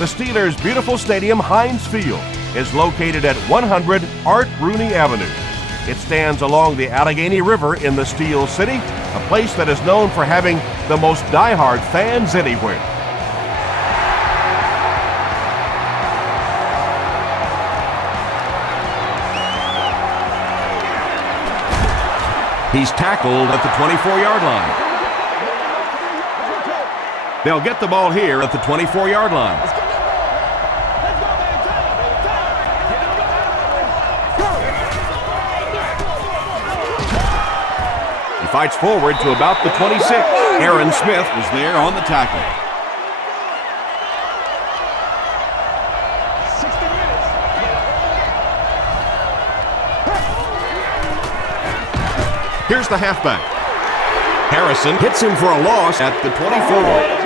The Steelers' beautiful stadium, Heinz Field, is located at 100 Art Rooney Avenue. It stands along the Allegheny River in the Steel City, a place that is known for having the most diehard fans anywhere. He's tackled at the 24-yard line. They'll get the ball here at the 24-yard line. He fights forward to about the 26. Aaron Smith was there on the tackle. Here's the halfback. Harrison hits him for a loss at the 24.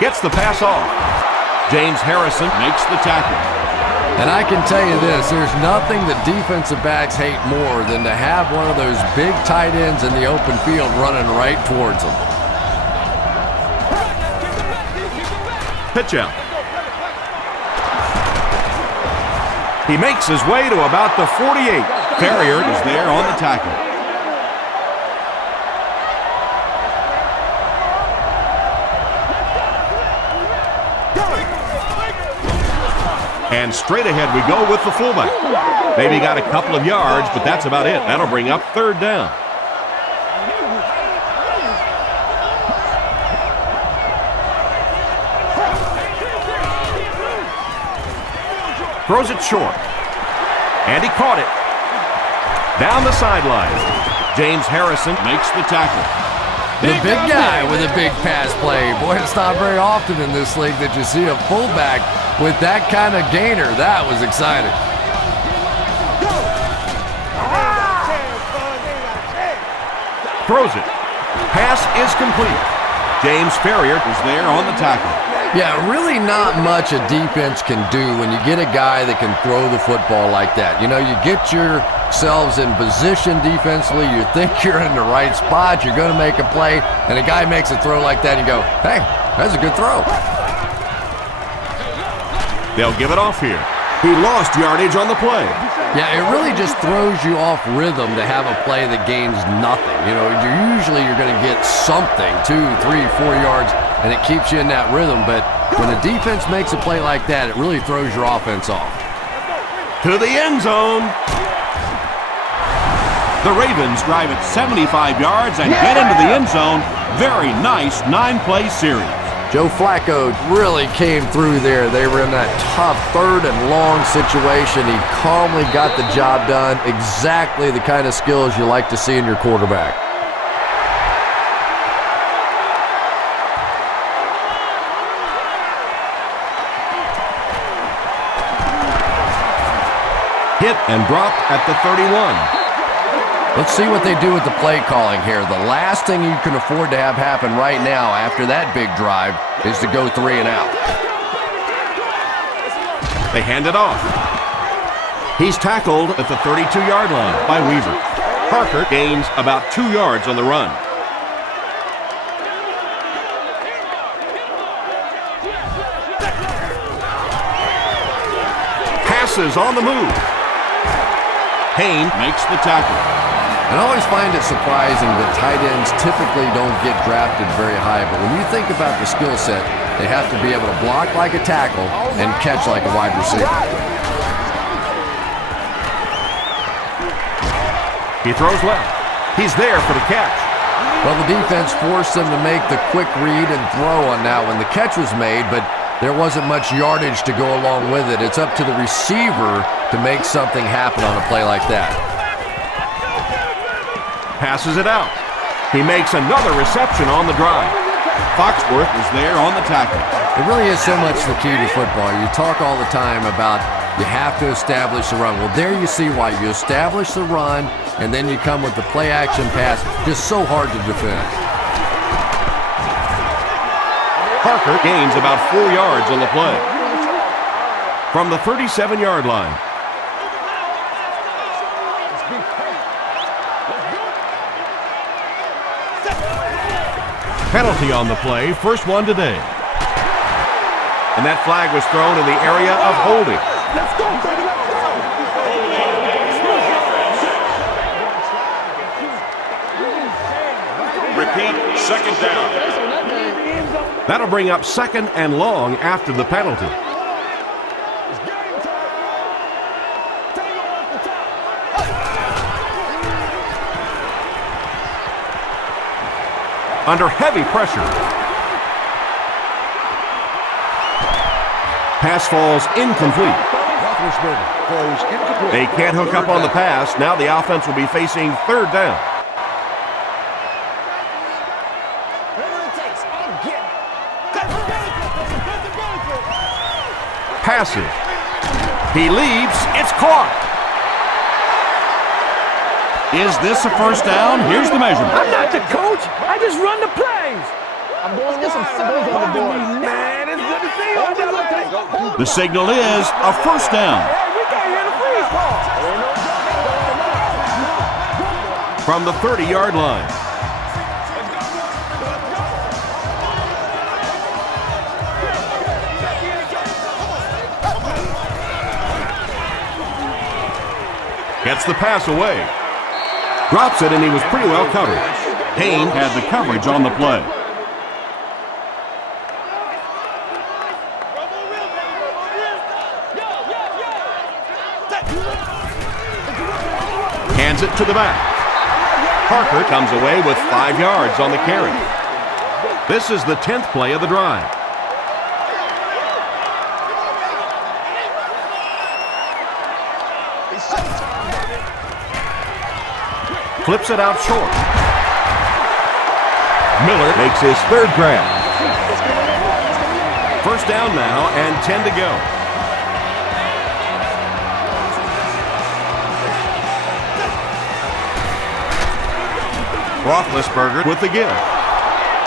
Gets the pass off. James Harrison makes the tackle. And I can tell you this, there's nothing that defensive backs hate more than to have one of those big tight ends in the open field running right towards them. Pitch out. He makes his way to about the 48. Ferrier is there on the tackle. And straight ahead we go with the fullback. Maybe got a couple of yards, but that's about it. That'll bring up third down. Throws it short. And he caught it. Down the sideline. James Harrison makes the tackle. The big guy with a big pass play. Boy, it's not very often in this league that you see a fullback with that kind of gainer. That was exciting. Throws it. Pass is complete. James Ferrier is there on the tackle. Yeah, really not much a defense can do when you get a guy that can throw the football like that. You know, you get yourselves in position defensively, you think you're in the right spot, you're going to make a play, and a guy makes a throw like that, and you go, hey, that's a good throw. They'll give it off here. He lost yardage on the play. Yeah, it really just throws you off rhythm to have a play that gains nothing. You know, you're going to get something, 2, 3, 4 yards, and it keeps you in that rhythm. But when a defense makes a play like that, it really throws your offense off. To the end zone. The Ravens drive it 75 yards and get into the end zone. Very nice 9-play series. Joe Flacco really came through there. They were in that tough 3rd and long situation. He calmly got the job done. Exactly the kind of skills you like to see in your quarterback. Hit and dropped at the 31. Let's see what they do with the play calling here. The last thing you can afford to have happen right now after that big drive is to go 3 and out. They hand it off. He's tackled at the 32-yard line by Weaver. Parker gains about 2 yards on the run. Passes on the move. Payne makes the tackle. And I always find it surprising that tight ends typically don't get drafted very high, but when you think about the skill set, they have to be able to block like a tackle and catch like a wide receiver. He throws left. He's there for the catch. Well, the defense forced them to make the quick read and throw on that when the catch was made, but there wasn't much yardage to go along with it. It's up to the receiver to make something happen on a play like that. Passes it out. He makes another reception on the drive. Foxworth is there on the tackle. It really is so much the key to football. You talk all the time about you have to establish the run. Well, there you see why. You establish the run, and then you come with the play-action pass. Just so hard to defend. Parker gains about 4 yards on the play. From the 37-yard line. Penalty on the play, first one today. And that flag was thrown in the area of holding. Let's go, baby, let's go. Repeat, second down. That'll bring up second and long after the penalty. Under heavy pressure. Pass falls incomplete. They can't hook up on the pass. Now the offense will be facing third down. Passes. He leaps. It's caught. Is this a first down? Here's the measurement. I'm not the coach. I just run the plays. I'm going to get some symbols on the board. Man, it's good to see you. The signal is a first down. Hey, we can't hear the freeze call. From the 30-yard line. Gets the pass away. Drops it, and he was pretty well covered. Hayne had the coverage on the play. Hands it to the back. Parker comes away with 5 yards on the carry. This is the 10th play of the drive. Flips it out short. Miller makes his third grab. First down now and 10 to go. Roethlisberger with the give.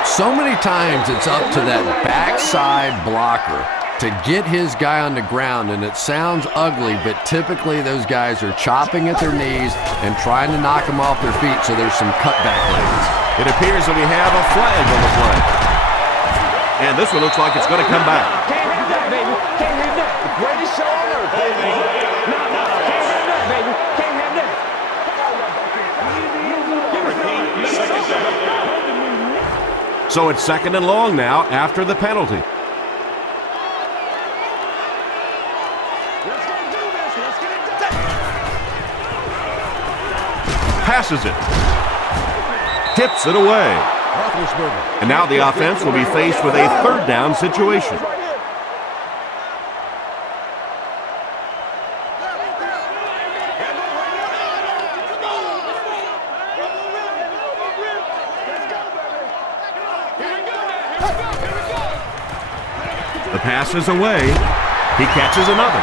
So many times it's up to that backside blocker to get his guy on the ground, and it sounds ugly, but typically those guys are chopping at their knees and trying to knock them off their feet, so there's some cutback lanes. It appears that we have a flag on the play. And this one looks like it's going to come back. Can't have that, baby. Can't have that. The greatest show on earth, baby. No, can't have that, baby. Can't have that. So it's second and long now after the penalty. Passes it. Tips it away. And now the offense will be faced with a third down situation. The pass is away. He catches another.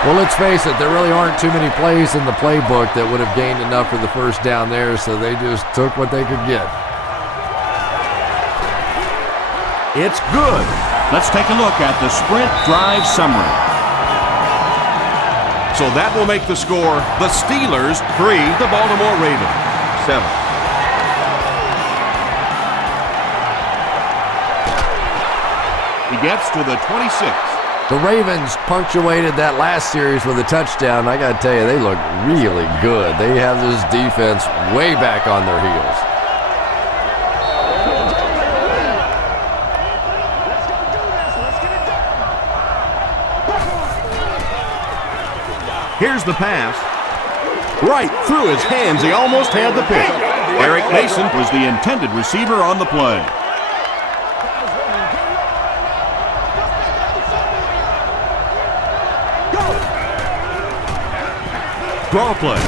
Well, let's face it, there really aren't too many plays in the playbook that would have gained enough for the first down there, so they just took what they could get. It's good. Let's take a look at the sprint drive summary. So that will make the score the Steelers 3, the Baltimore Ravens 7. He gets to the 26. The Ravens punctuated that last series with a touchdown. I got to tell you, they look really good. They have this defense way back on their heels. Here's the pass. Right through his hands. He almost had the pick. Eric Mason was the intended receiver on the play. Draw play.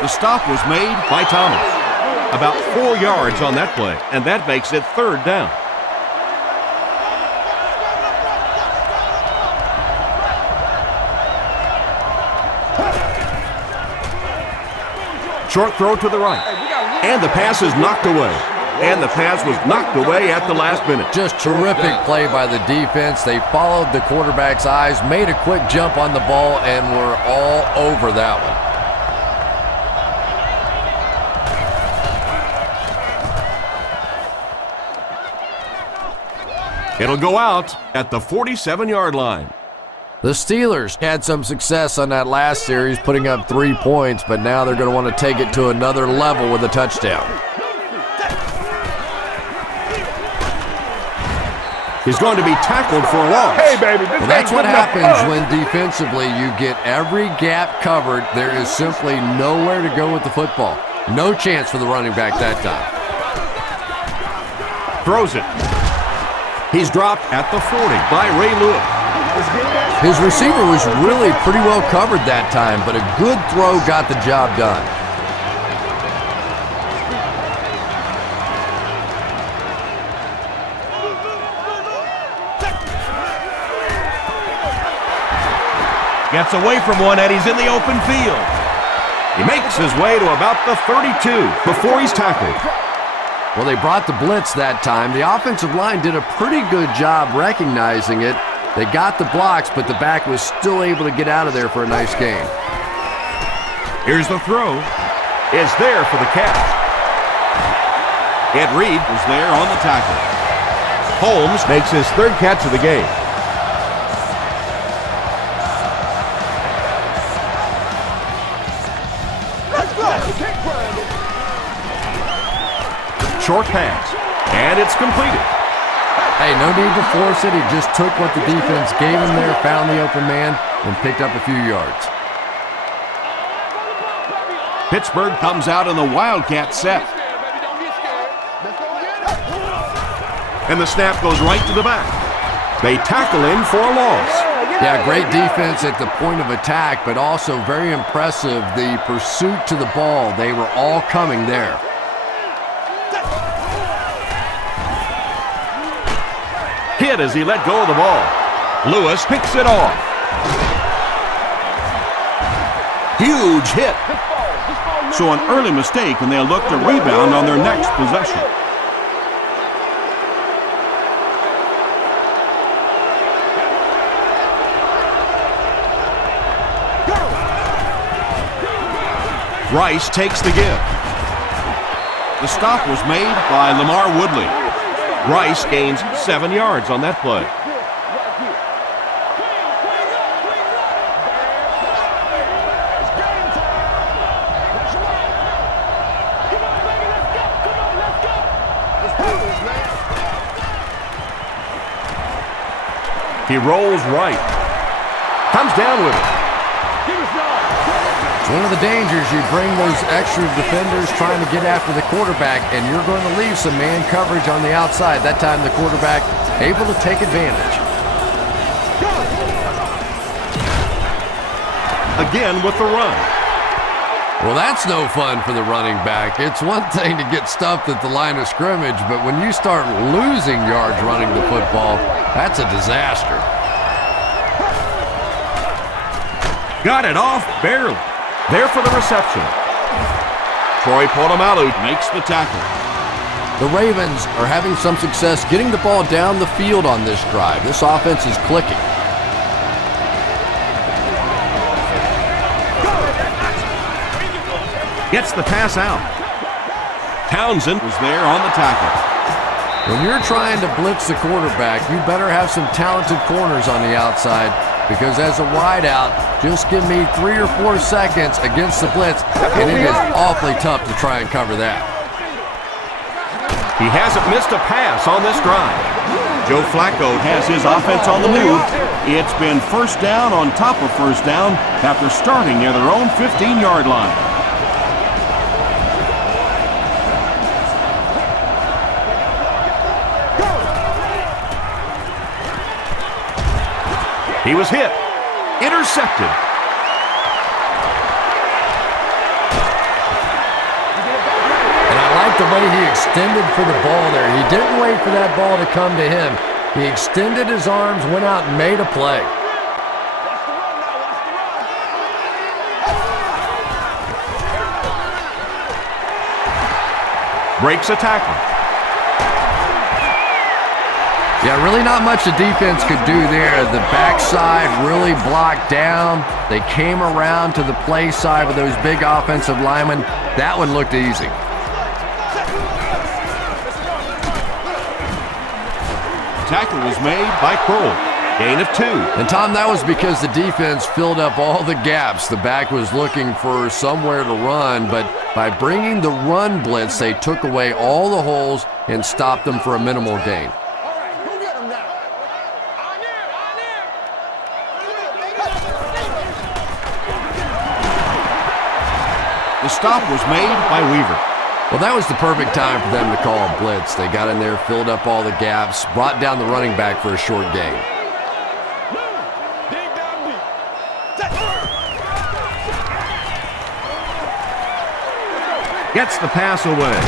The stop was made by Thomas. About 4 yards on that play, and that makes it third down. Short throw to the right. And the pass is knocked away. And the pass was knocked away at the last minute. Just terrific play by the defense. They followed the quarterback's eyes, made a quick jump on the ball, and were all over that one. It'll go out at the 47-yard line. The Steelers had some success on that last series, putting up 3 points, but now they're going to want to take it to another level with a touchdown. He's going to be tackled for a loss. Hey, baby. Well, that's what happens when defensively you get every gap covered. There is simply nowhere to go with the football. No chance for the running back that time. Throws it. He's dropped at the 40 by Ray Lewis. His receiver was really pretty well covered that time, but a good throw got the job done. Gets away from one, and he's in the open field. He makes his way to about the 32 before he's tackled. Well, they brought the blitz that time. The offensive line did a pretty good job recognizing it. They got the blocks, but the back was still able to get out of there for a nice gain. Here's the throw. It's there for the catch. Ed Reed was there on the tackle. Holmes makes his third catch of the game. Short pass, and it's completed. Hey, no need to force it. He just took what the defense gave him there, found the open man, and picked up a few yards. Pittsburgh comes out in the Wildcat set. And the snap goes right to the back. They tackle in for a loss. Yeah, great defense at the point of attack, but also very impressive the pursuit to the ball. They were all coming there. Hit as he let go of the ball. Lewis picks it off. Huge hit. So an early mistake, and they'll look to rebound on their next possession. Rice takes the give. The stop was made by Lamar Woodley. Rice gains 7 yards on that play. He rolls right. Comes down with it. One of the dangers, you bring those extra defenders trying to get after the quarterback, and you're going to leave some man coverage on the outside. That time the quarterback able to take advantage. Again with the run. Well, that's no fun for the running back. It's one thing to get stuffed at the line of scrimmage, but when you start losing yards running the football, that's a disaster. Got it off barely. There for the reception. Troy Polamalu Makes the tackle. The Ravens are having some success getting the ball down the field on this drive. This offense is clicking. gets the pass out. Townsend Was there on the tackle. When you're trying to blitz the quarterback, you better have some talented corners on the outside, because as a wideout, just give me 3 or 4 seconds against the blitz, and it is awfully tough to try and cover that. He hasn't missed a pass on this drive. Joe Flacco has his offense on the move. It's been first down on top of first down after starting near their own 15-yard line. He was hit. Intercepted. And I like the way he extended for the ball there. He didn't wait for that ball to come to him. He extended his arms, went out and made a play. Breaks a tackle. Yeah, really not much the defense could do there. The backside really blocked down. They came around to the play side with those big offensive linemen. That one looked easy. tackle was made by Kroll. Gain of 2. And Tom, that was because the defense filled up all the gaps. The back was looking for somewhere to run, but by bringing the run blitz, they took away all the holes and stopped them for a minimal gain. The stop was made by Weaver. Well, that was the perfect time for them to call a blitz. They got in there, filled up all the gaps, brought down the running back for a short gain. Gets the pass away.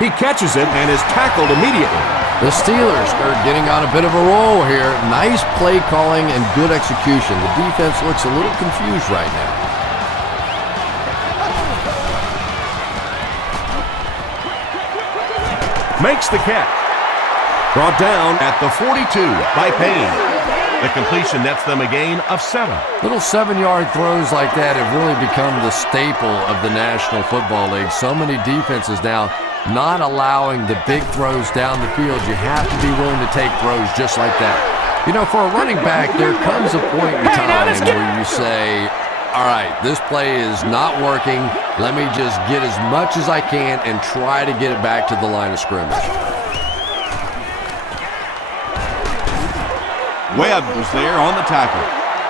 He catches it and is tackled immediately. The Steelers are getting on a bit of a roll here. Nice play calling and good execution. The defense looks a little confused right now. Makes the catch. Brought down at the 42 by Payne. The completion nets them a gain of 7. Little 7-yard throws like that have really become the staple of the National Football League. So many defenses now not allowing the big throws down the field. You have to be willing to take throws just like that. You know, for a running back, there comes a point in time where you say, all right, this play is not working. Let me just get as much as I can and try to get it back to the line of scrimmage. Webb was there on the tackle.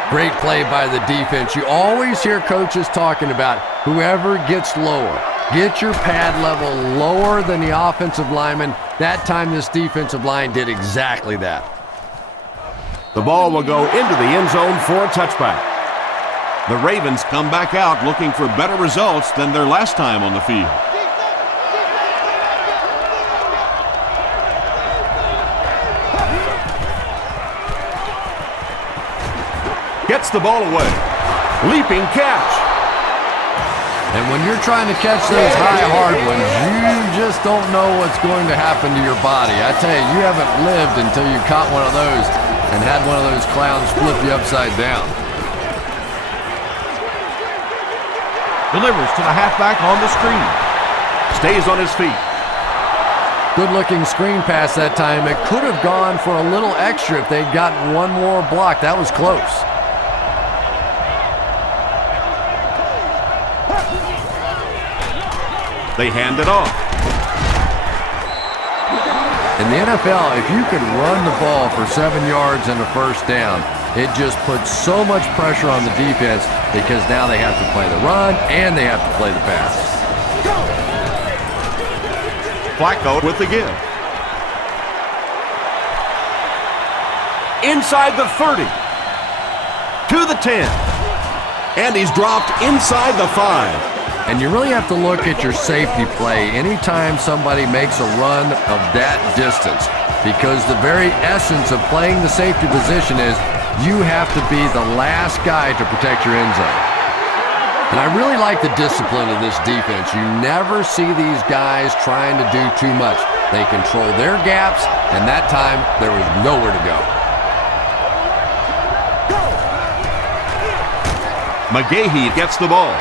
Great play by the defense. You always hear coaches talking about whoever gets lower. Get your pad level lower than the offensive lineman. That time this defensive line did exactly that. The ball will go into the end zone for a touchback. The Ravens come back out looking for better results than their last time on the field. Gets the ball away. Leaping catch. And when you're trying to catch those high, hard ones, you just don't know what's going to happen to your body. I tell you, you haven't lived until you caught one of those and had one of those clowns flip you upside down. Delivers to the halfback on the screen. Stays on his feet. Good-looking screen pass that time. It could have gone for a little extra if they'd gotten one more block. That was close. They hand it off. In the NFL, if you could run the ball for 7 yards and a first down, it just puts so much pressure on the defense because now they have to play the run and they have to play the pass. Flacco with the give. Inside the 30. To the 10. And he's dropped inside the 5. And you really have to look at your safety play anytime somebody makes a run of that distance, because the very essence of playing the safety position is you have to be the last guy to protect your end zone. And I really like the discipline of this defense. You never see these guys trying to do too much. They control their gaps, and that time there was nowhere to go. McGahee gets the ball.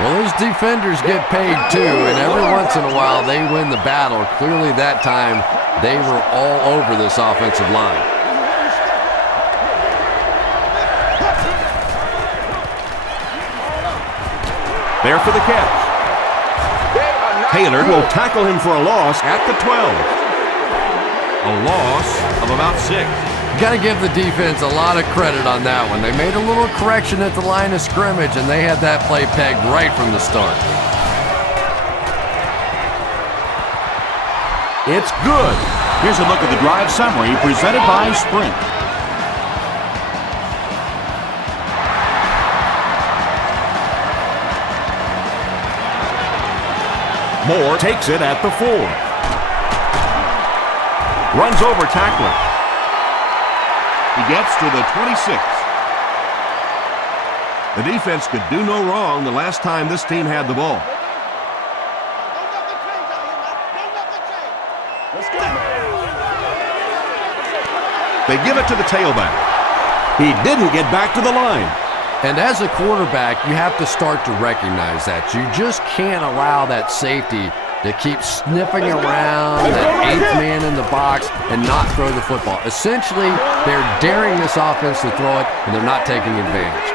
Well, those defenders get paid too, and every once in a while they win the battle. Clearly that time they were all over this offensive line. There for the catch. Taylor will tackle him for a loss at the 12. A loss of about 6. Got to give the defense a lot of credit on that one. They made a little correction at the line of scrimmage, and they had that play pegged right from the start. It's good. Here's a look at the drive summary presented by Sprint. Moore takes it at the 4. Runs over tackler. He gets to the 26. The defense could do no wrong the last time this team had the ball. They give it to the tailback. He didn't get back to the line. And as a quarterback, you have to start to recognize that. You just can't allow that safety to keep sniffing around, that 8th man in the box and not throw the football. Essentially, they're daring this offense to throw it, and they're not taking advantage.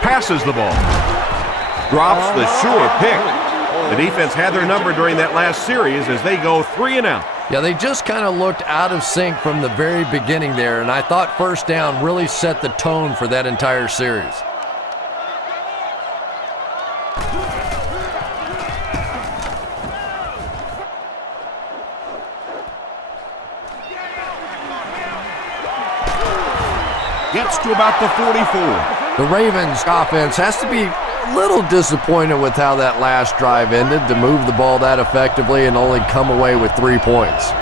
Passes the ball. Drops the sure pick. The defense had their number during that last series as they go 3 and out. Yeah, they just kind of looked out of sync from the very beginning there, and I thought first down really set the tone for that entire series. Gets to about the 44. The Ravens offense has to be a little disappointed with how that last drive ended, to move the ball that effectively and only come away with 3 points.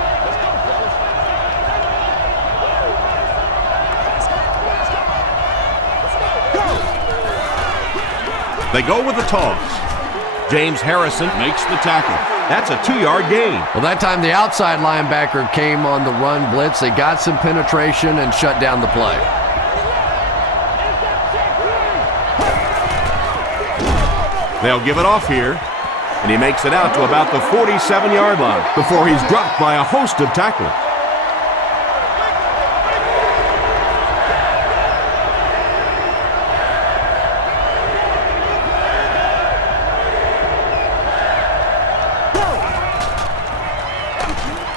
They go with the toss. James Harrison makes the tackle. That's a 2-yard gain. Well, that time the outside linebacker came on the run blitz. They got some penetration and shut down the play. They'll give it off here, and he makes it out to about the 47-yard line before he's dropped by a host of tacklers.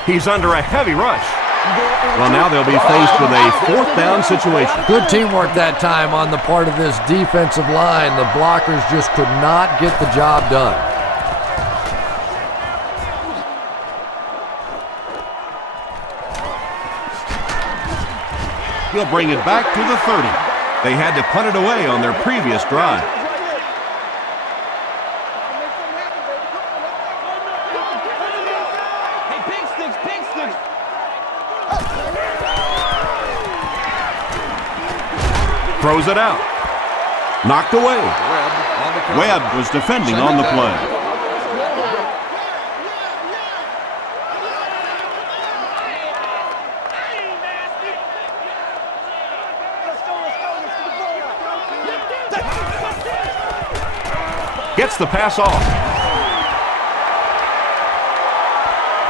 He's under a heavy rush. Well, now they'll be faced with a 4th down situation. Good teamwork that time on the part of this defensive line. The blockers just could not get the job done. He'll bring it back to the 30. They had to punt it away on their previous drive. Throws it out. Knocked away. Webb was defending on the play. Gets the pass off.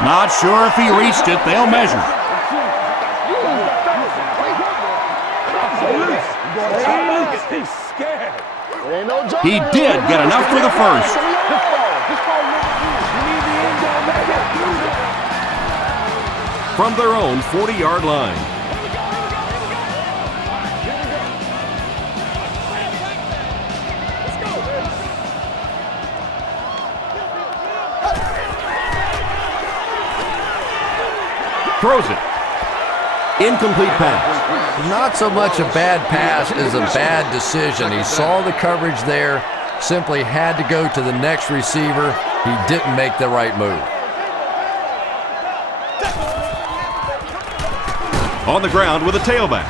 Not sure if he reached it. They'll measure. He's scared. He did get enough for the first. From their own 40-yard line. Throws it. Incomplete pass. Not so much a bad pass as a bad decision. He saw the coverage there, simply had to go to the next receiver. He didn't make the right move. On the ground with a tailback.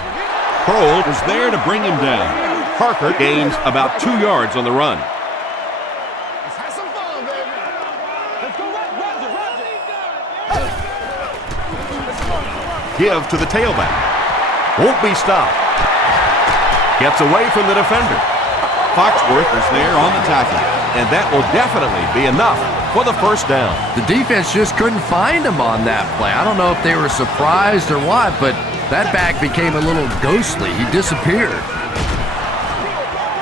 Kroll is there to bring him down. Parker gains about 2 yards on the run. Give to the tailback. Won't be stopped. Gets away from the defender. Foxworth is there on the tackle, and that will definitely be enough for the first down. The defense just couldn't find him on that play. I don't know if they were surprised or what, but that back became a little ghostly. He disappeared.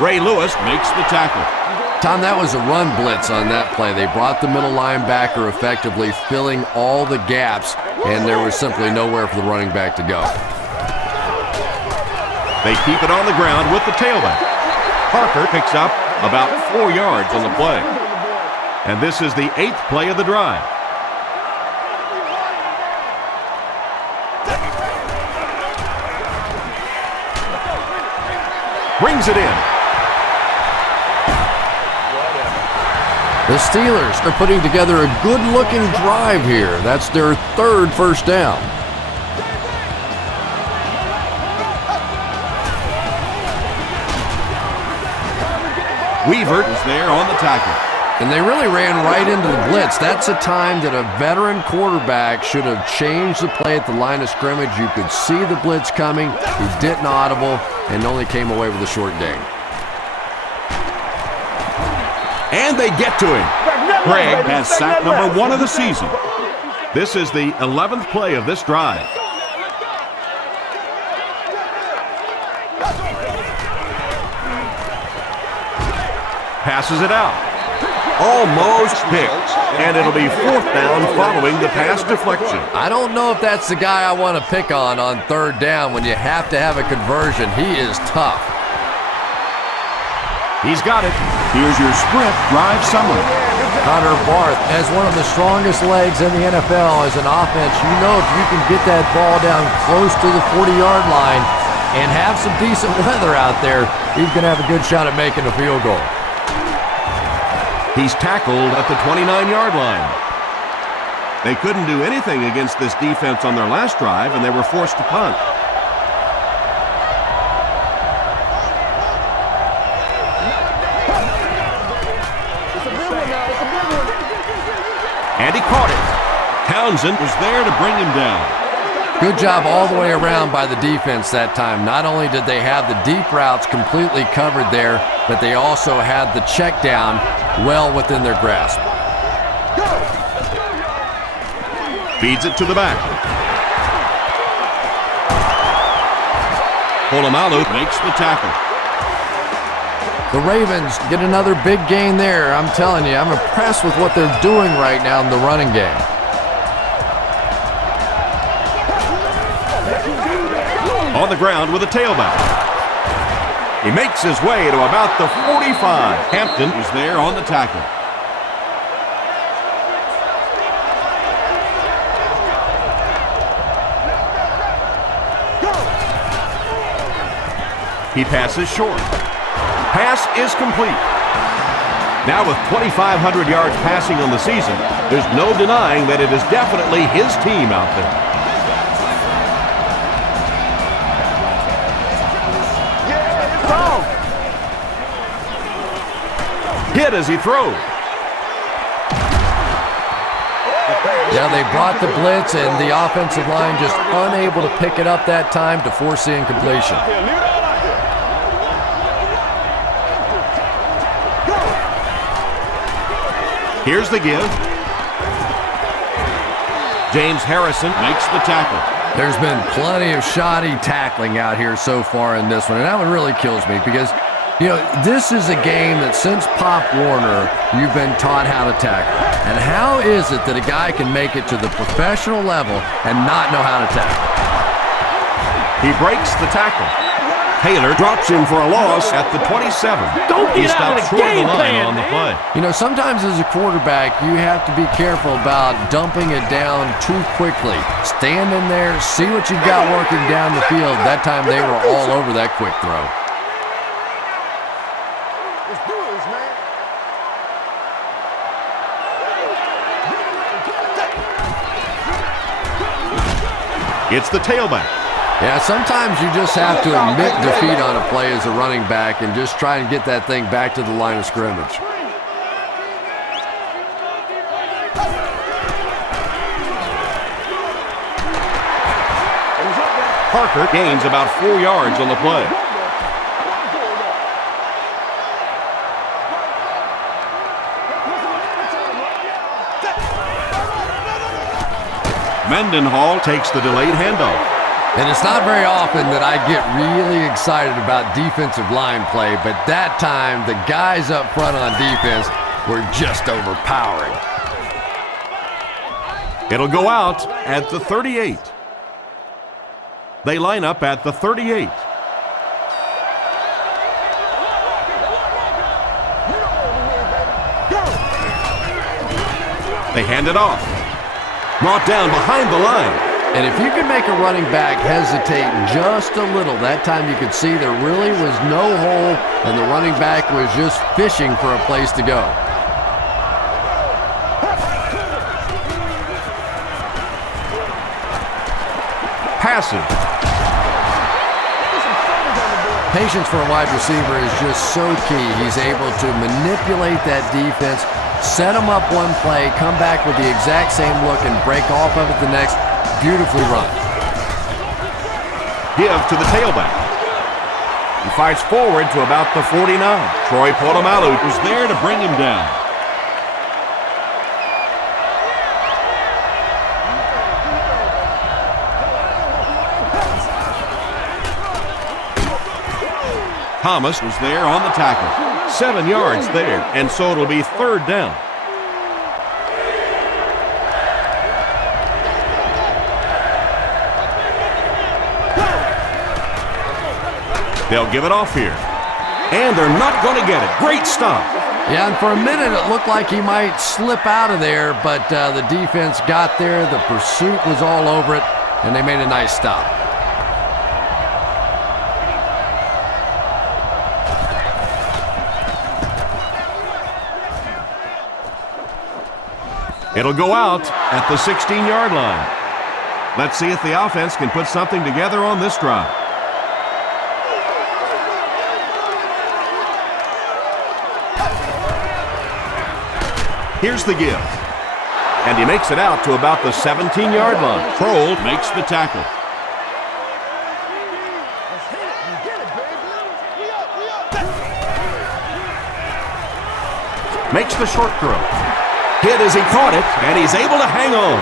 Ray Lewis makes the tackle. Tom, that was a run blitz on that play. They brought the middle linebacker effectively, filling all the gaps, and there was simply nowhere for the running back to go. They keep it on the ground with the tailback. Parker picks up about 4 yards on the play. And this is the 8th play of the drive. Brings it in. The Steelers are putting together a good-looking drive here. That's their 3rd first down. Weaver is there on the tackle. And they really ran right into the blitz. That's a time that a veteran quarterback should have changed the play at the line of scrimmage. You could see the blitz coming. He didn't audible and only came away with a short gain. And they get to him. Craig has sack number 1 of the season. This is the 11th play of this drive. Passes it out. Almost picked. And it'll be 4th down following the pass deflection. I don't know if that's the guy I want to pick on 3rd down when you have to have a conversion. He is tough. He's got it. Here's your sprint drive summary. Connor Barth has one of the strongest legs in the NFL as an offense. You know, if you can get that ball down close to the 40-yard line and have some decent weather out there, he's going to have a good shot at making a field goal. He's tackled at the 29-yard line. They couldn't do anything against this defense on their last drive, and they were forced to punt. And he caught it. Townsend was there to bring him down. Good job all the way around by the defense that time. Not only did they have the deep routes completely covered there, but they also had the check down well within their grasp. Feeds it to the back. Polamalu makes the tackle. The Ravens get another big gain there. I'm telling you, I'm impressed with what they're doing right now in the running game. On the ground with a tailback. He makes his way to about the 45. Hampton is there on the tackle. He passes short. Pass is complete. Now with 2,500 yards passing on the season, there's no denying that it is definitely his team out there. Hit as he throws. Yeah, they brought the blitz, and the offensive line just unable to pick it up that time to force the incompletion. Here's the give. James Harrison makes the tackle. There's been plenty of shoddy tackling out here so far in this one, and that one really kills me because, you know, this is a game that since Pop Warner, you've been taught how to tackle. And how is it that a guy can make it to the professional level and not know how to tackle? He breaks the tackle. Taylor drops him for a loss at the 27. He stops short of the line on the play. You know, sometimes as a quarterback, you have to be careful about dumping it down too quickly. Stand in there, see what you've got working down the field. That time they were all over that quick throw. Let's do this, man. It's the tailback. Yeah, sometimes you just have to admit defeat on a play as a running back and just try and get that thing back to the line of scrimmage. Parker gains about 4 yards on the play. Mendenhall takes the delayed handoff. And it's not very often that I get really excited about defensive line play, but that time the guys up front on defense were just overpowering. It'll go out at the 38. They line up at the 38. They hand it off. Brought down behind the line. And if you can make a running back hesitate just a little, that time you could see there really was no hole and the running back was just fishing for a place to go. Passes. Patience for a wide receiver is just so key. He's able to manipulate that defense, set them up one play, come back with the exact same look, and break off of it the next. Beautifully run. Give to the tailback. He fights forward to about the 49. Troy Polamalu was there to bring him down. Thomas was there on the tackle. 7 yards there, and so it'll be 3rd down. They'll give it off here. And they're not going to get it. Great stop. Yeah, and for a minute it looked like he might slip out of there, but the defense got there. The pursuit was all over it, and they made a nice stop. It'll go out at the 16-yard line. Let's see if the offense can put something together on this drive. Here's the give. And he makes it out to about the 17-yard line. Kroll makes the tackle. Makes the short throw. Hit as he caught it, and he's able to hang on.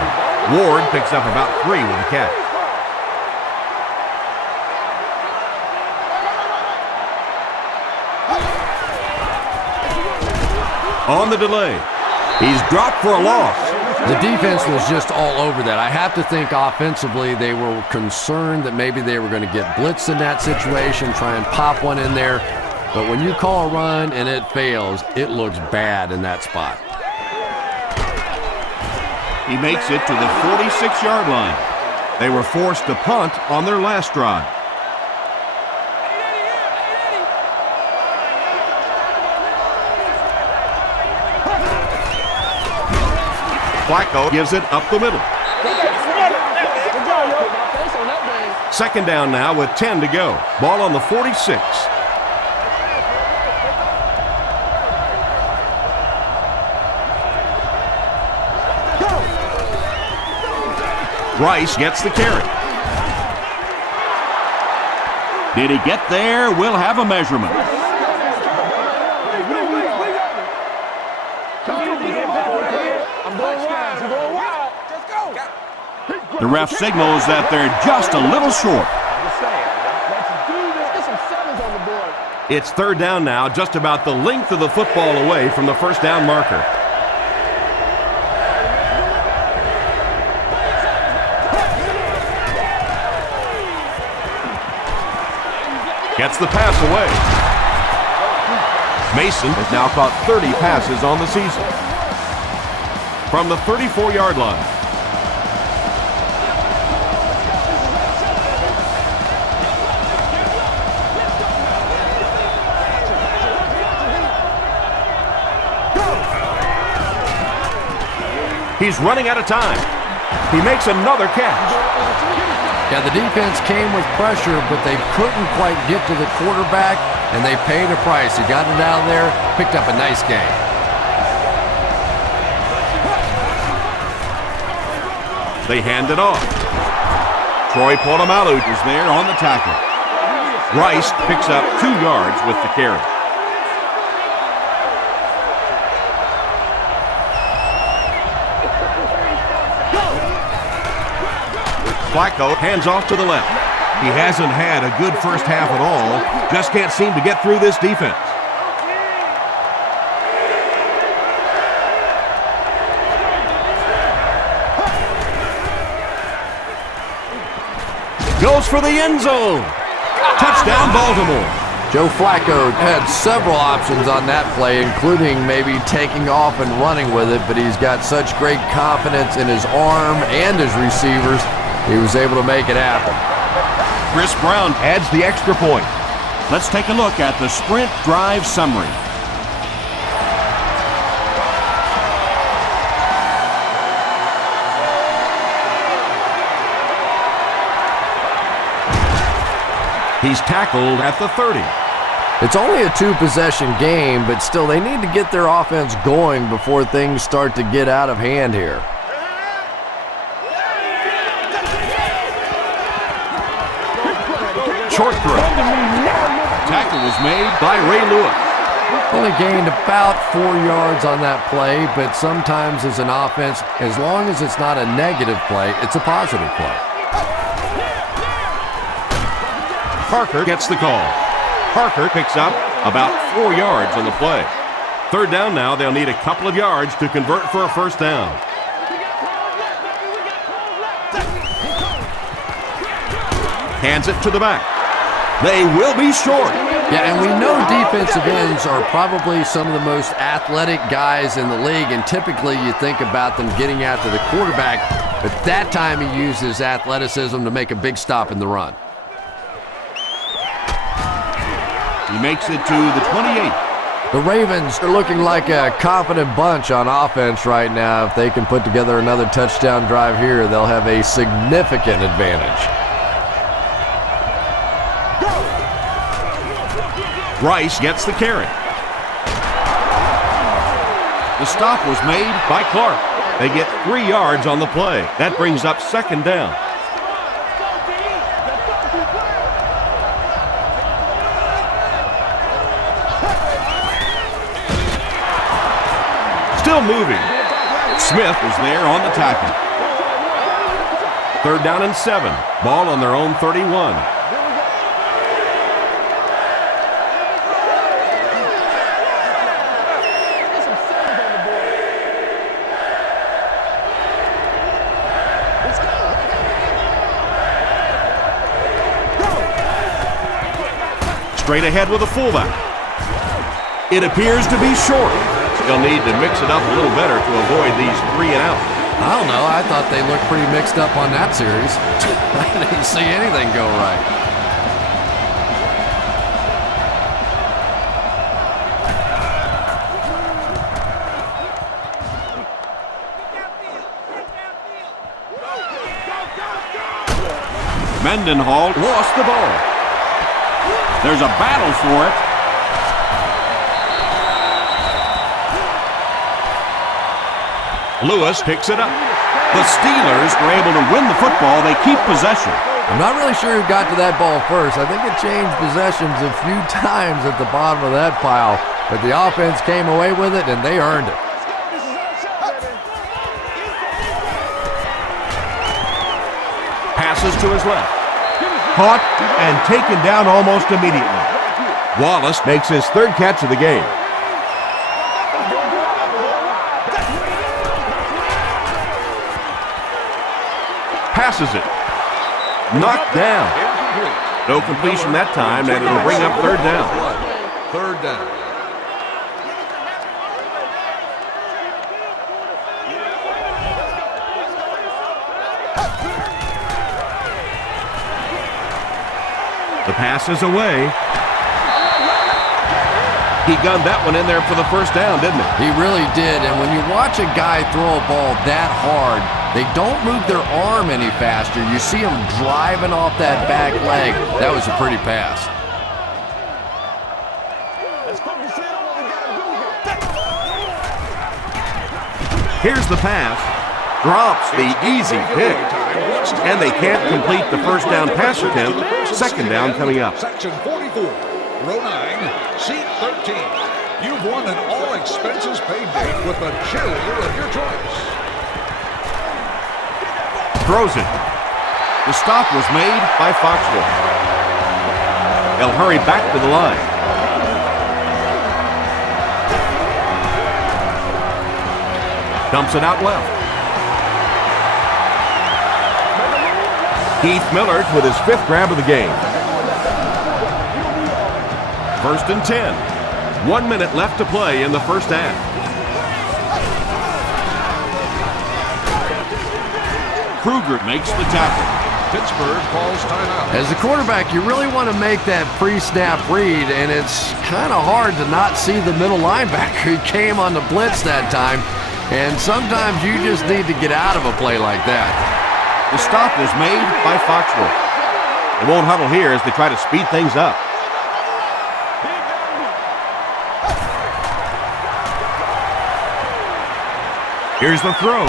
Ward picks up about 3 with the catch. On the delay. He's dropped for a loss. The defense was just all over that. I have to think offensively they were concerned that maybe they were going to get blitzed in that situation, try and pop one in there. But when you call a run and it fails, it looks bad in that spot. He makes it to the 46-yard line. They were forced to punt on their last drive. Flacco gives it up the middle. 2nd down now with 10 to go. Ball on the 46. Rice gets the carry. Did he get there? We'll have a measurement. The ref signals that they're just a little short. It's 3rd down now, just about the length of the football away from the 1st down marker. Gets the pass away. Mason has now caught 30 passes on the season. From the 34-yard line. He's running out of time. He makes another catch. Yeah, the defense came with pressure, but they couldn't quite get to the quarterback, and they paid a price. He got it out of there, picked up a nice game. They hand it off. Troy Polamalu is there on the tackle. Rice picks up 2 yards with the carry. Flacco hands off to the left. He hasn't had a good first half at all. Just can't seem to get through this defense. Goes for the end zone. Touchdown, Baltimore. Joe Flacco had several options on that play, including maybe taking off and running with it, but he's got such great confidence in his arm and his receivers, he was able to make it happen. Chris Brown adds the extra point. Let's take a look at the sprint drive summary. He's tackled at the 30. It's only a 2-possession game, but still they need to get their offense going before things start to get out of hand here. Short throw. Tackle was made by Ray Lewis. Only gained about 4 yards on that play, but sometimes as an offense, as long as it's not a negative play, it's a positive play. Parker gets the call. Parker picks up about 4 yards on the play. Third down now, they'll need a couple of yards to convert for a first down. Hands it to the back. They will be short. Yeah, and we know defensive ends are probably some of the most athletic guys in the league, and typically you think about them getting after the quarterback, but that time he uses athleticism to make a big stop in the run. He makes it to the 28. The Ravens are looking like a confident bunch on offense right now. If they can put together another touchdown drive here, they'll have a significant advantage. Rice gets the carry. The stop was made by Clark. They get 3 yards on the play. That brings up second down. Still moving. Smith was there on the tackle. Third down and 7. Ball on their own 31. Straight ahead with a fullback. It appears to be short. They'll need to mix it up a little better to avoid these 3 and out. I don't know. I thought they looked pretty mixed up on that series. I didn't see anything go right. Mendenhall lost the ball. There's a battle for it. Lewis picks it up. The Steelers were able to win the football. They keep possession. I'm not really sure who got to that ball first. I think it changed possessions a few times at the bottom of that pile, but the offense came away with it, and they earned it. Passes to his left. Caught and taken down almost immediately. Wallace makes his 3rd catch of the game. Passes it. Knocked down. No completion that time, and it'll bring up 3rd down. 3rd down. The pass is away. He gunned that one in there for the first down, didn't he? He really did, and when you watch a guy throw a ball that hard, they don't move their arm any faster. You see him driving off that back leg. That was a pretty pass. Here's the pass. Drops the easy pick. And they can't complete the first down pass attempt. Second down coming up. Section 44, row 9, seat 13. You've won an all-expenses-paid date with the cheerleader of your choice. Throws it. The stop was made by Foxworth. They'll hurry back to the line. Dumps it out left. Keith Millard with his 5th grab of the game. First and 10. 1 minute left to play in the first half. Kruger makes the tackle. Pittsburgh calls timeout. As a quarterback, you really want to make that pre-snap read, and it's kind of hard to not see the middle linebacker. He came on the blitz that time, and sometimes you just need to get out of a play like that. The stop was made by Foxworth. They won't huddle here as they try to speed things up. Here's the throw.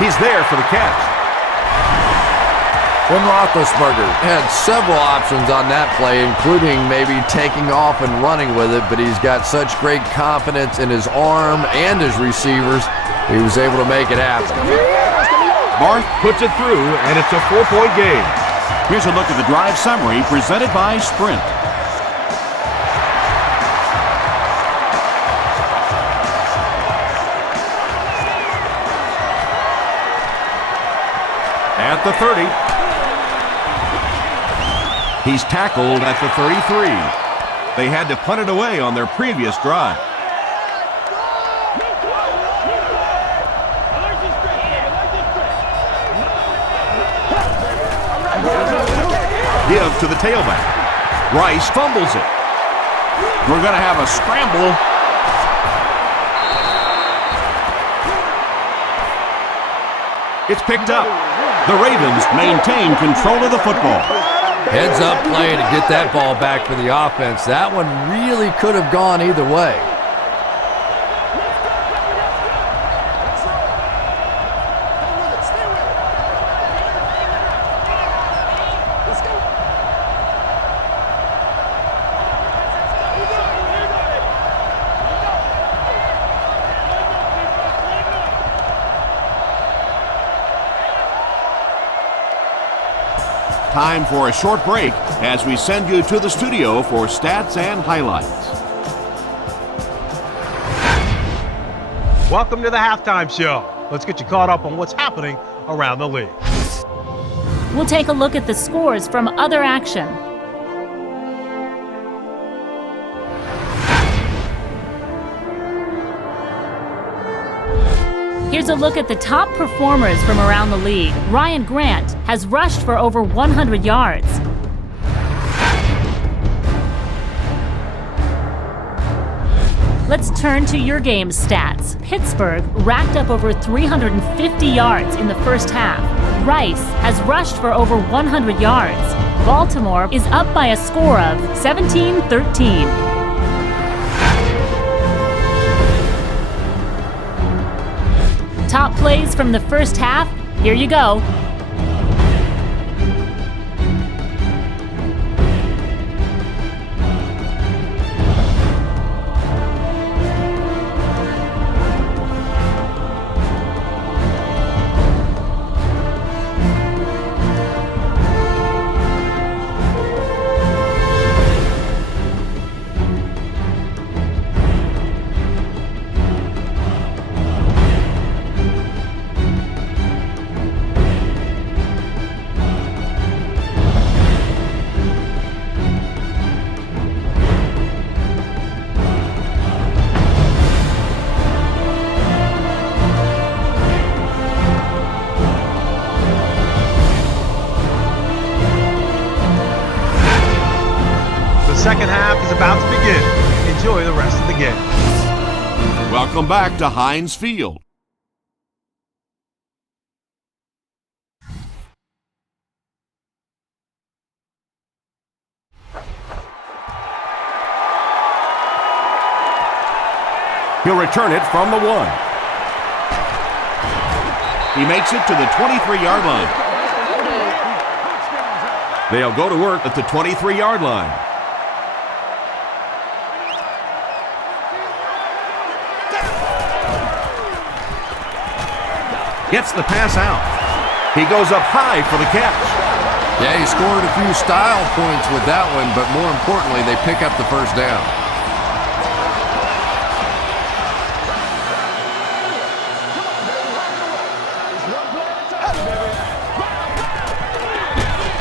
He's there for the catch. Ben Roethlisberger had several options on that play, including maybe taking off and running with it, but he's got such great confidence in his arm and his receivers, he was able to make it happen. Barth puts it through, and it's a 4-point game. Here's a look at the drive summary presented by Sprint. At the 30. He's tackled at the 33. They had to punt it away on their previous drive. Give to the tailback. Rice fumbles it. We're going to have a scramble. It's picked up. The Ravens maintain control of the football. Heads up play to get that ball back for the offense. That one really could have gone either way. Time for a short break as we send you to the studio for stats and highlights. Welcome to the halftime show. Let's get you caught up on what's happening around the league. We'll take a look at the scores from other action. Here's a look at the top performers from around the league. Ryan Grant has rushed for over 100 yards. Let's turn to your game's stats. Pittsburgh racked up over 350 yards in the first half. Rice has rushed for over 100 yards. Baltimore is up by a score of 17-13. Top plays from the first half, here you go. Second half is about to begin. Enjoy the rest of the game. Welcome back to Heinz Field. He'll return it from the 1. He makes it to the 23-yard line. They'll go to work at the 23-yard line. Gets the pass out. He goes up high for the catch. Yeah, he scored a few style points with that one, but more importantly, they pick up the first down.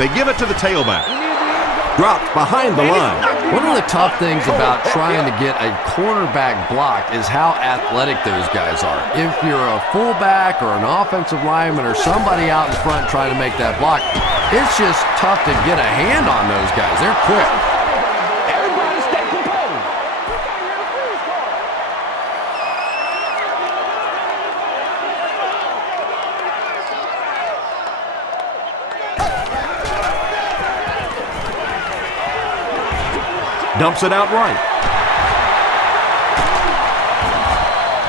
They give it to the tailback. Dropped behind the line. One of the tough things about trying to get a cornerback block is how athletic those guys are. If you're a fullback or an offensive lineman or somebody out in front trying to make that block, it's just tough to get a hand on those guys. They're quick. Everybody stay composed. Dumps it out right.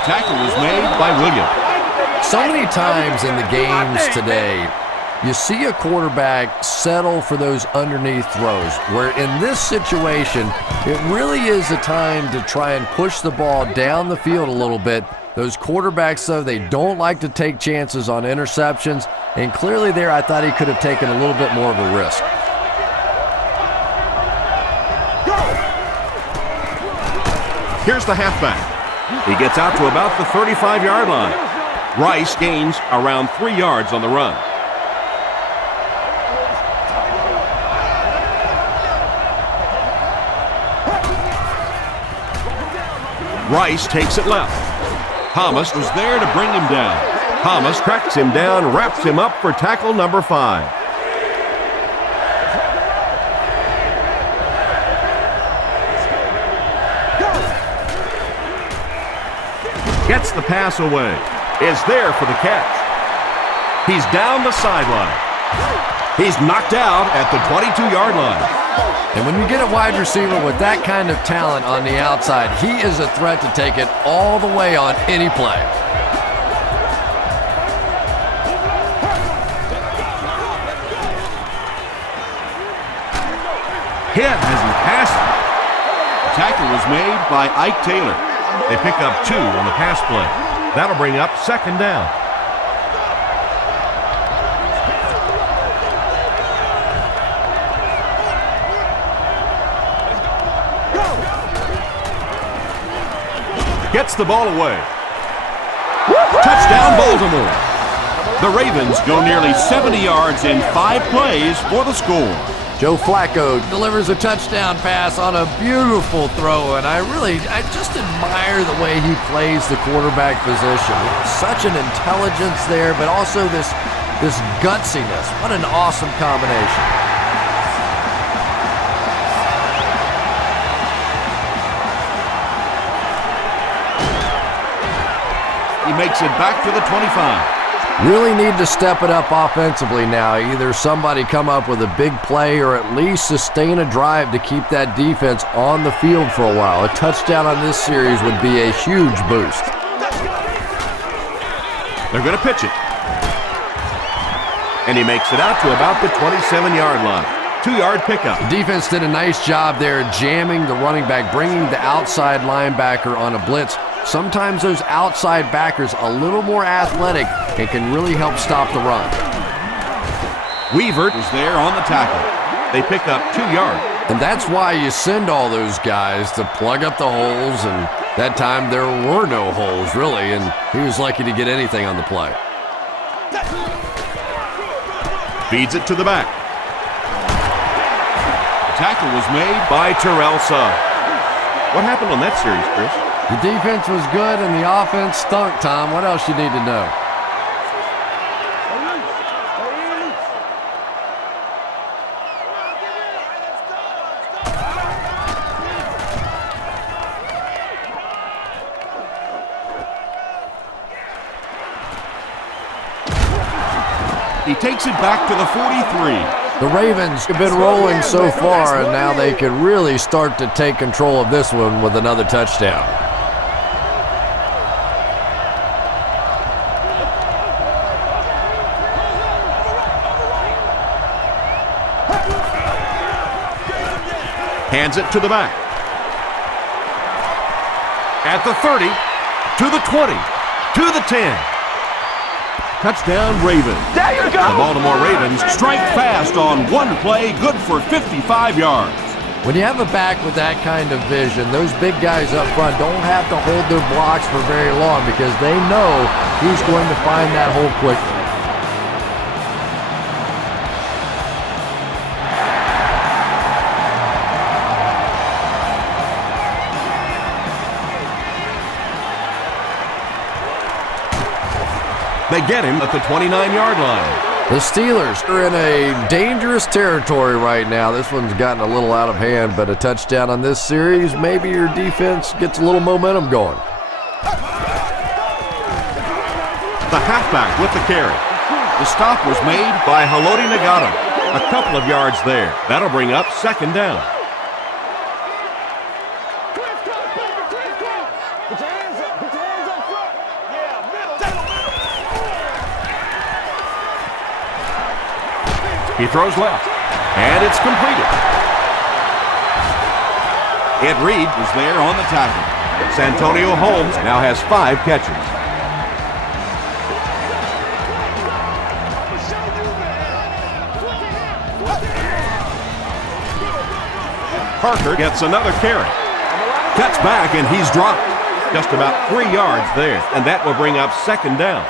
Tackle was made by Williams. So many times in the games today, you see a quarterback settle for those underneath throws, where in this situation, it really is a time to try and push the ball down the field a little bit. Those quarterbacks, though, they don't like to take chances on interceptions, and clearly there I thought he could have taken a little bit more of a risk. Here's the halfback. He gets out to about the 35-yard line. Rice gains around 3 yards on the run. Rice takes it left. Thomas was there to bring him down. Thomas tracks him down, wraps him up for tackle number 5. Gets the pass away. Is there for the catch. He's down the sideline. He's knocked out at the 22-yard line. And when you get a wide receiver with that kind of talent on the outside, he is a threat to take it all the way on any play. Hit as he passes. The tackle was made by Ike Taylor. They pick up 2 on the pass play. That'll bring up 2nd down. Gets the ball away. Touchdown, Baltimore. The Ravens go nearly 70 yards in 5 plays for the score. Joe Flacco delivers a touchdown pass on a beautiful throw, and I just admire the way he plays the quarterback position. Such an intelligence there, but also this gutsiness. What an awesome combination. He makes it back to the 25. Really need to step it up offensively now. Either somebody come up with a big play or at least sustain a drive to keep that defense on the field for a while. A touchdown on this series would be a huge boost. They're going to pitch it. And he makes it out to about the 27-yard line. 2-yard pickup. The defense did a nice job there jamming the running back, bringing the outside linebacker on a blitz. Sometimes those outside backers a little more athletic and can really help stop the run. Weaver is there on the tackle. They pick up 2 yards. And that's why you send all those guys to plug up the holes, and that time there were no holes, really, and he was lucky to get anything on the play. Feeds it to the back. The tackle was made by Terrell Suggs. What happened on that series, Chris? The defense was good and the offense stunk, Tom. What else you need to know? He takes it back to the 43. The Ravens have been rolling so far, and now they could really start to take control of this one with another touchdown. Hands it to the back. At the 30, to the 20, to the 10. Touchdown, Ravens. There you go. The Baltimore Ravens strike fast on one play, good for 55 yards. When you have a back with that kind of vision, those big guys up front don't have to hold their blocks for very long because they know he's going to find that hole quickly. They get him at the 29-yard line. The Steelers are in a dangerous territory right now. This one's gotten a little out of hand, but a touchdown on this series, maybe your defense gets a little momentum going. The halfback with the carry. The stop was made by Haloti Ngata. A couple of yards there. That'll bring up 2nd down. He throws left, and it's completed. Ed Reed was there on the tackle. Santonio Holmes now has 5 catches. Parker gets another carry. Cuts back, and he's dropped. Just about 3 yards there, and that will bring up second down.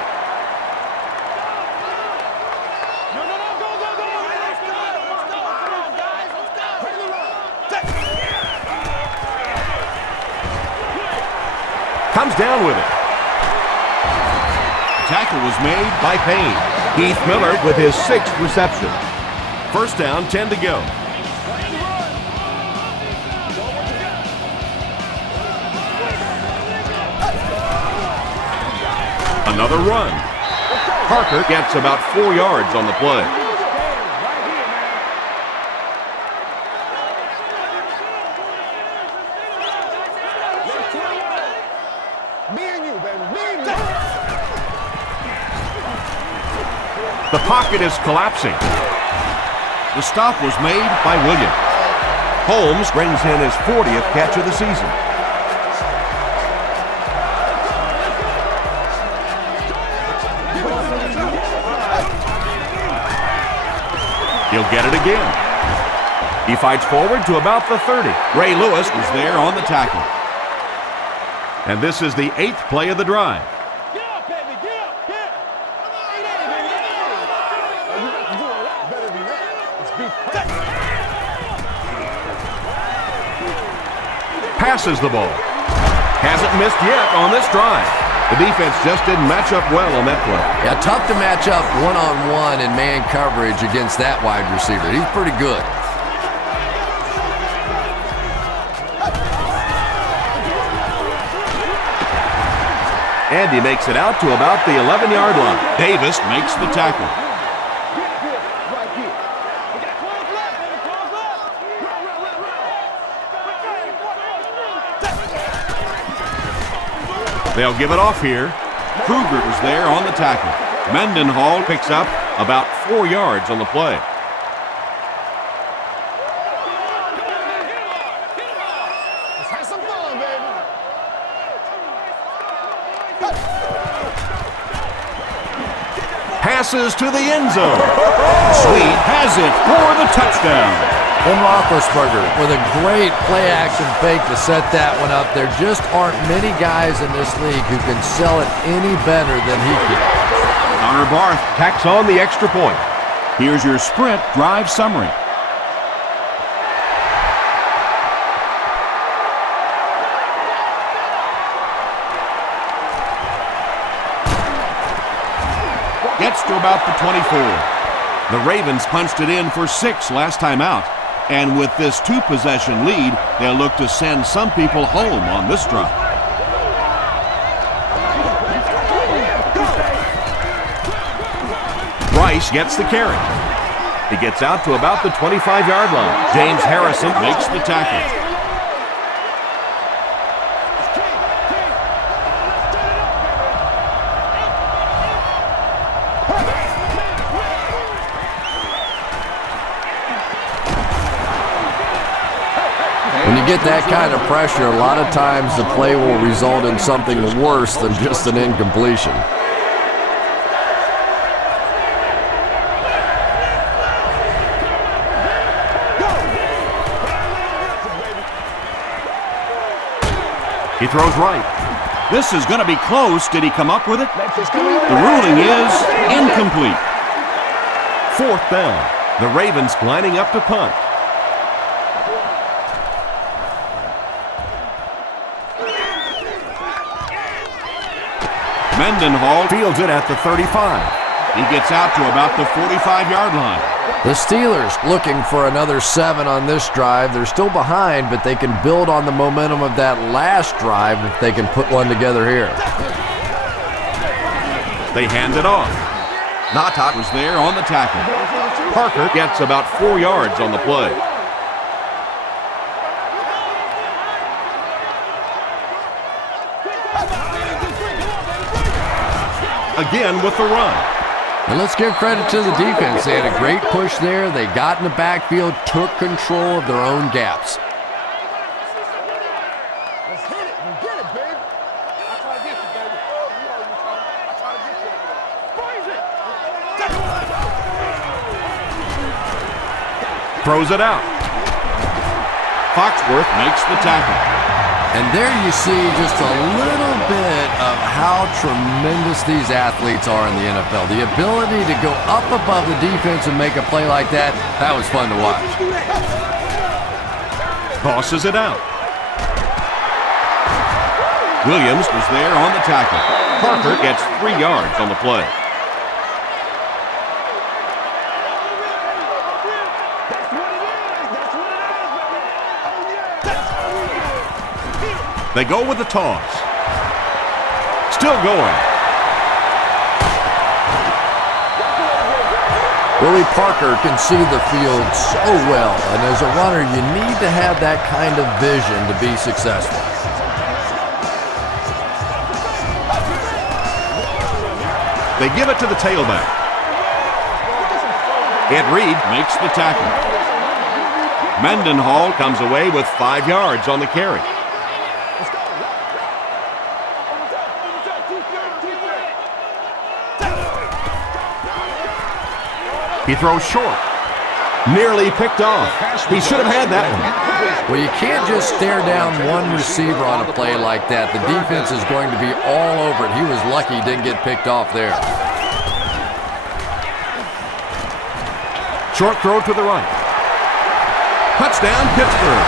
Comes down with it. Tackle was made By Payne. Heath Miller with his 6th reception. First down, 10 to go. Another run. Parker gets about 4 yards on the play. The pocket is collapsing. The stop was made By Williams. Holmes brings in his 40th catch of the season. He'll get it again. He fights forward to about the 30. Ray Lewis was there on the tackle. And this is the 8th play of the drive. Passes the ball. Hasn't missed yet on this drive. The defense just didn't match up well on that play. Yeah, tough to match up one-on-one in man coverage against that wide receiver. He's pretty good. And he makes it out to about the 11-yard line. Davis makes the tackle. They'll give it off here. Kruger was there on the tackle. Mendenhall picks up about 4 yards on the play. Passes to the end zone. Sweet has it for the touchdown. Ben Roethlisberger with a great play-action fake to set that one up. There just aren't many guys in this league who can sell it any better than he can. Connor Barth tacks on the extra point. Here's your Sprint drive summary. Gets to about the 24. The Ravens punched it in for 6 last time out. And with this 2-possession lead, they'll look to send some people home on this drive. Rice gets the carry. He gets out to about the 25-yard line. James Harrison Makes the tackle. When you get that kind of pressure, a lot of times the play will result in something worse than just an incompletion. He throws right. This is going to be close. Did he come up with it? The ruling is incomplete. 4th down. The Ravens lining up to punt. Mendenhall Fields it at the 35. He gets out to about the 45-yard line. The Steelers looking for another 7 on this drive. They're still behind, but they can build on the momentum of that last drive if they can put one together here. They hand it off. Natat was there on the tackle. Parker gets about 4 yards on the play. Again with the run. And let's give credit to the defense. They had a great push there. They got in the backfield, took control of their own gaps. Let's hit it. We get it, baby. I try to get you, baby. Oh, you know you trying. I try to get you over there. Freeze it. Throws it out. Foxworth makes the tackle. And there you see just a little bit of how tremendous these athletes are in the NFL. The ability to go up above the defense and make a play like that, that was fun to watch. Tosses it out. Williams was there on the tackle. Parker gets 3 yards on the play. They go with the toss. Still going. Willie Parker can see the field so well, and as a runner, you need to have that kind of vision to be successful. They give it to the tailback. Ed Reed makes the tackle. Mendenhall comes away with 5 yards on the carry. He throws short. Nearly picked off. He should have had that one. Well, you can't just stare down one receiver on a play like that. The defense is going to be all over it. He was lucky he didn't get picked off there. Short throw to the right. Touchdown, Pittsburgh.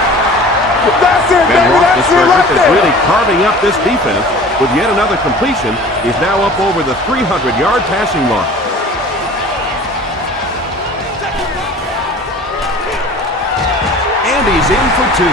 That's it, Ben baby. That's it right Roethlisberger is there. really carving up this defense with yet another completion. He's now up over the 300-yard passing mark. And he's in for 2.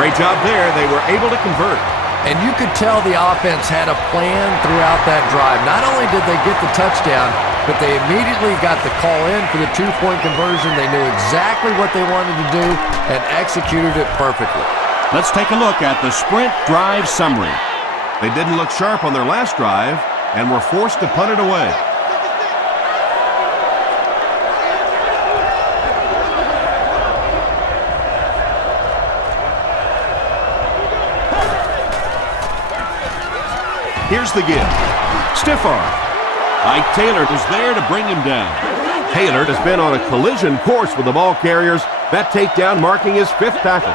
Great job there. They were able to convert. And you could tell the offense had a plan throughout that drive. Not only did they get the touchdown, but they immediately got the call in for the 2-point conversion. They knew exactly what they wanted to do and executed it perfectly. Let's take a look at the sprint drive summary. They didn't look sharp on their last drive and were forced to punt it away. Here's the give. Stiff arm. Ike Taylor was there to bring him down. Taylor has been on a collision course with the ball carriers. That takedown marking his 5th tackle.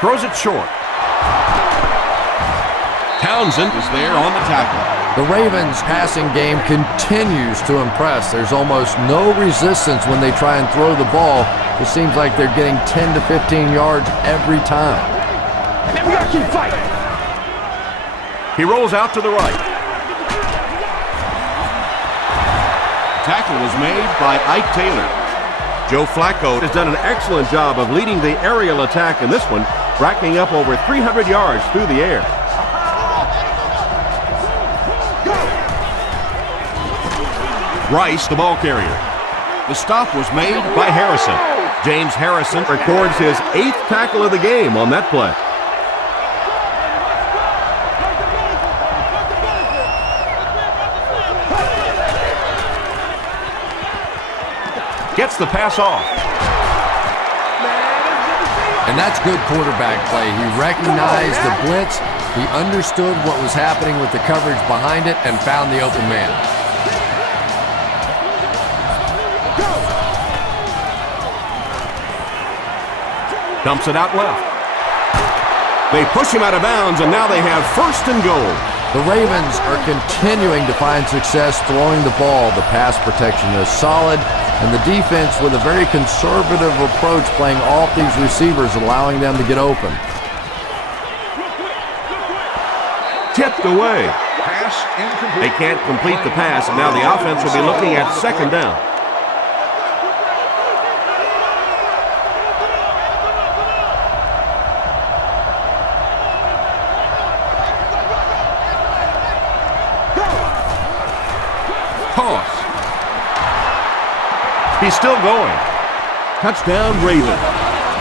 Throws it short. Townsend was there on the tackle. The Ravens' passing game continues to impress. There's almost no resistance when they try and throw the ball. It seems like they're getting 10 to 15 yards every time. Man, we gotta keep fighting. He rolls out to the right. Tackle was made by Ike Taylor. Joe Flacco has done an excellent job of leading the aerial attack in this one, racking up over 300 yards through the air. Rice, the ball carrier. The stop was made By Harrison. James Harrison records his 8th tackle of the game on that play. Gets the pass off. And that's good quarterback play. He recognized the blitz, he understood what was happening with the coverage behind it, and found the open man. Dumps it out left. They push him out of bounds, and now they have 1st and goal. The Ravens are continuing to find success throwing the ball. The pass protection is solid, and the defense with a very conservative approach playing off these receivers, allowing them to get open. Tipped away. Pass incomplete. They can't complete the pass, and now the offense will be looking at 2nd down. Toss. He's still going. Touchdown, Ravens.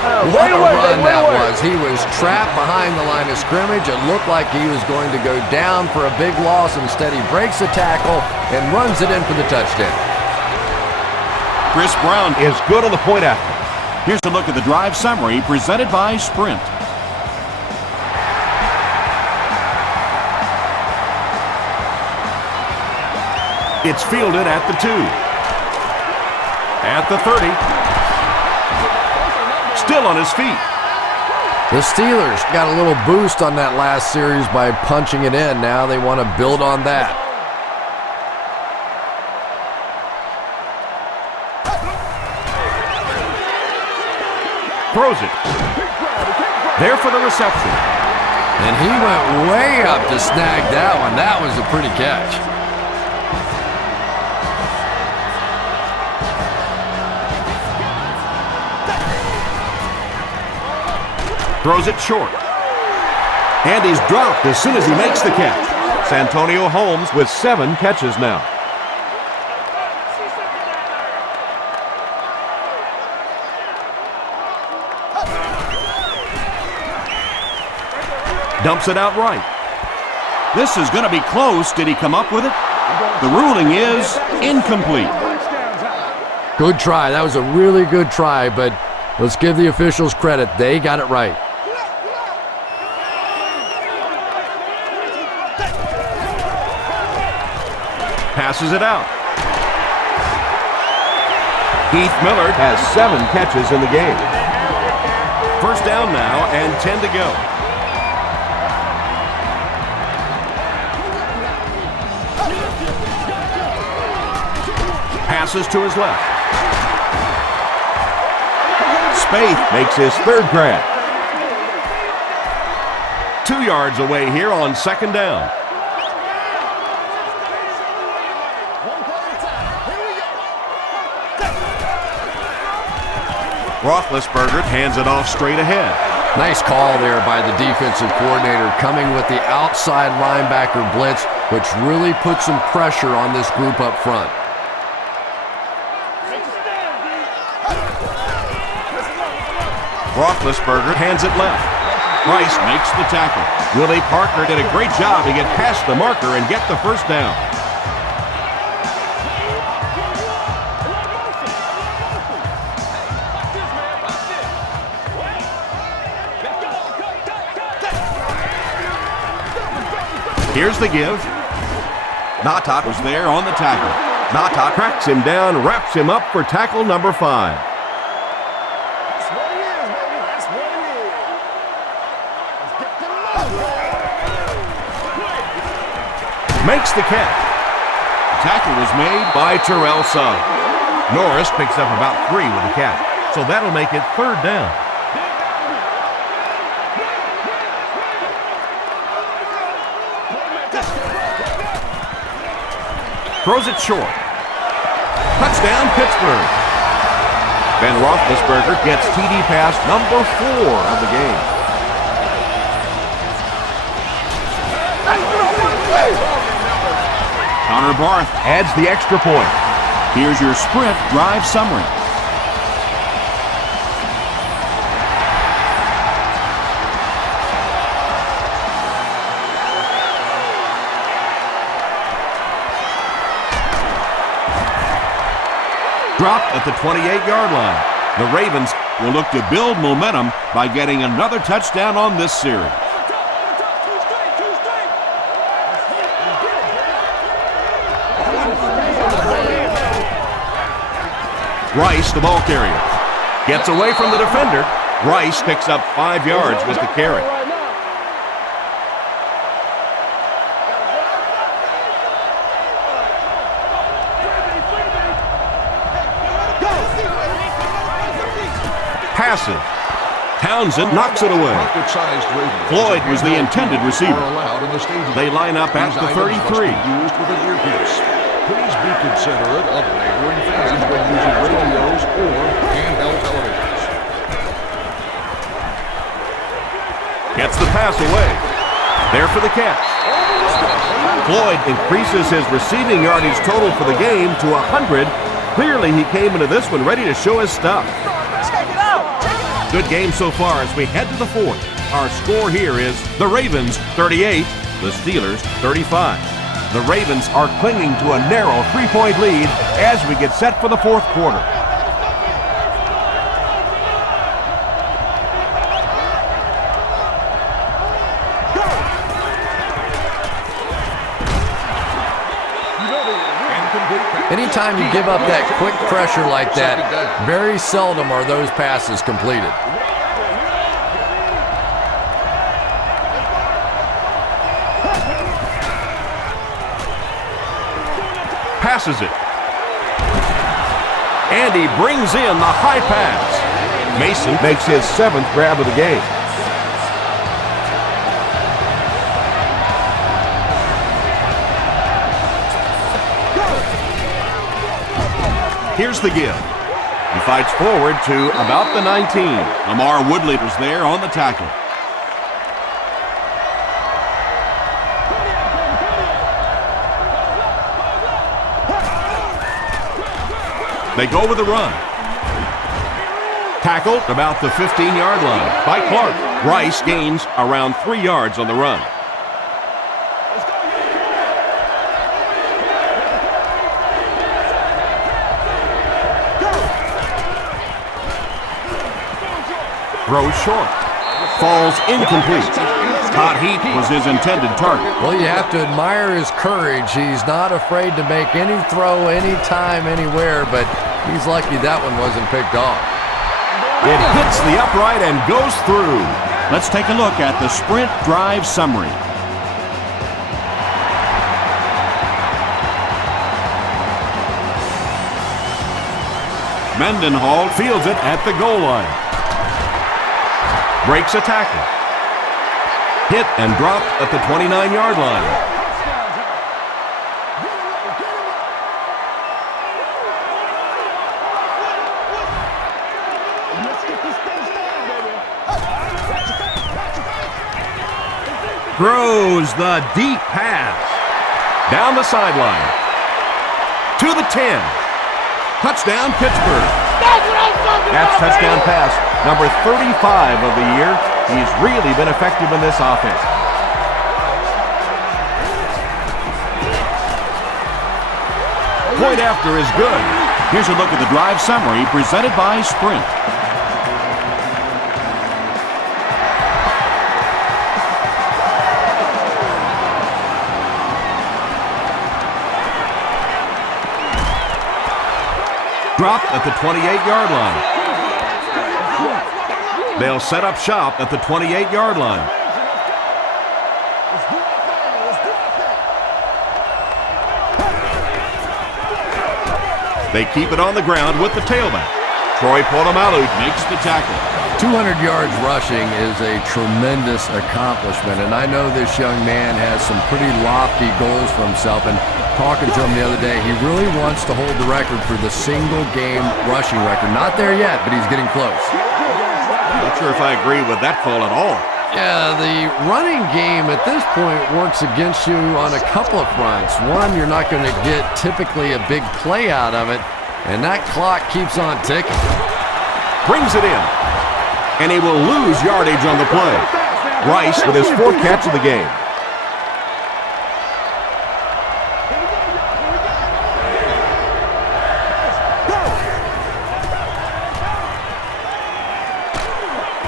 What a run that was. He was trapped behind the line of scrimmage. It looked like he was going to go down for a big loss. Instead, he breaks the tackle and runs it in for the touchdown. Chris Brown Is good on the point after. Here's a look at the drive summary presented by Sprint. It's fielded at the 2. At the 30. Still on his feet. The Steelers got a little boost on that last series by punching it in. Now they want to build on that. Throws it. There for the reception. And he went way up to snag that one. That was a pretty catch. Throws it short. And he's dropped as soon as he makes the catch. Santonio Holmes with 7 catches now. Dumps it out right. This is going to be close. Did he come up with it? The ruling is incomplete. Good try. That was a really good try, but let's give the officials credit. They got it right. Passes it out. Heath Millard has 7 catches in the game. First down now and 10 to go. Passes to his left. Spaeth makes his 3rd grab. 2 yards away here on 2nd down. Roethlisberger hands it off straight ahead. Nice call there by the defensive coordinator, coming with the outside linebacker blitz, which really put some pressure on this group up front. Roethlisberger hands it left. Price makes the tackle. Willie Parker did a great job to get past the marker and get the first down. Here's the give. Natat was there on the tackle. Natat cracks him down, wraps him up for tackle number 5. Makes the catch. Tackle was made By Terrell Suggs. Norris picks up about 3 with the catch, so that'll make it 3rd down. throws it short. Touchdown, Pittsburgh. Ben Roethlisberger gets TD pass number 4 of the game. Connor Barth Adds the extra point. Here's your Sprint drive summary. Dropped at the 28-yard line. The Ravens will look to build momentum by getting another touchdown on this series. Rice, the ball carrier, gets away from the defender. Rice picks up 5 yards with the carry. Passive. Townsend knocks it away. Floyd was the intended receiver. They line up at the 33. Please be considerate of neighboring fans when using radios or handheld televisions. Gets the pass away. There for the catch. Floyd increases his receiving yardage total for the game to 100. Clearly he came into this one ready to show his stuff. Good game so far as we head to the fourth. Our score here is the Ravens 38, the Steelers 35. The Ravens are clinging to a narrow 3-point lead as we get set for the fourth quarter. Anytime you give up that quick pressure like that, very seldom are those passes completed. Passes it. And he brings in the high pass. Mason makes his 7th grab of the game. Here's the give. He fights forward to about the 19. Lamar Woodley was there on the tackle. They go with the run. Tackled about the 15-yard line by Clark. Rice gains around 3 yards on the run. Throws short. Falls incomplete. Todd Heap was his intended target. Well, you have to admire his courage. He's not afraid to make any throw, anytime, anywhere, but he's lucky that one wasn't picked off. It hits the upright and goes through. Let's take a look at the sprint drive summary. Mendenhall fields it at the goal line. Breaks a tackle. Hit and dropped at the 29-yard line. Throws the deep pass. Down the sideline. To the 10. Touchdown, Pittsburgh. That's touchdown pass number 35 of the year. He's really been effective in this offense. Point after is good. Here's a look at the drive summary presented by Sprint. Dropped at the 28-yard line. They'll set up shop at the 28-yard line. They keep it on the ground with the tailback. Troy Polamalu makes the tackle. 200 yards rushing is a tremendous accomplishment, and I know this young man has some pretty lofty goals for himself, and talking to him the other day, he really wants to hold the record for the single game rushing record. Not there yet, but he's getting close. Not sure if I agree with that call at all. Yeah, the running game at this point works against you on a couple of fronts. One, you're not going to get typically a big play out of it, and that clock keeps on ticking. Brings it in, and he will lose yardage on the play. Rice with his 4th catch of the game.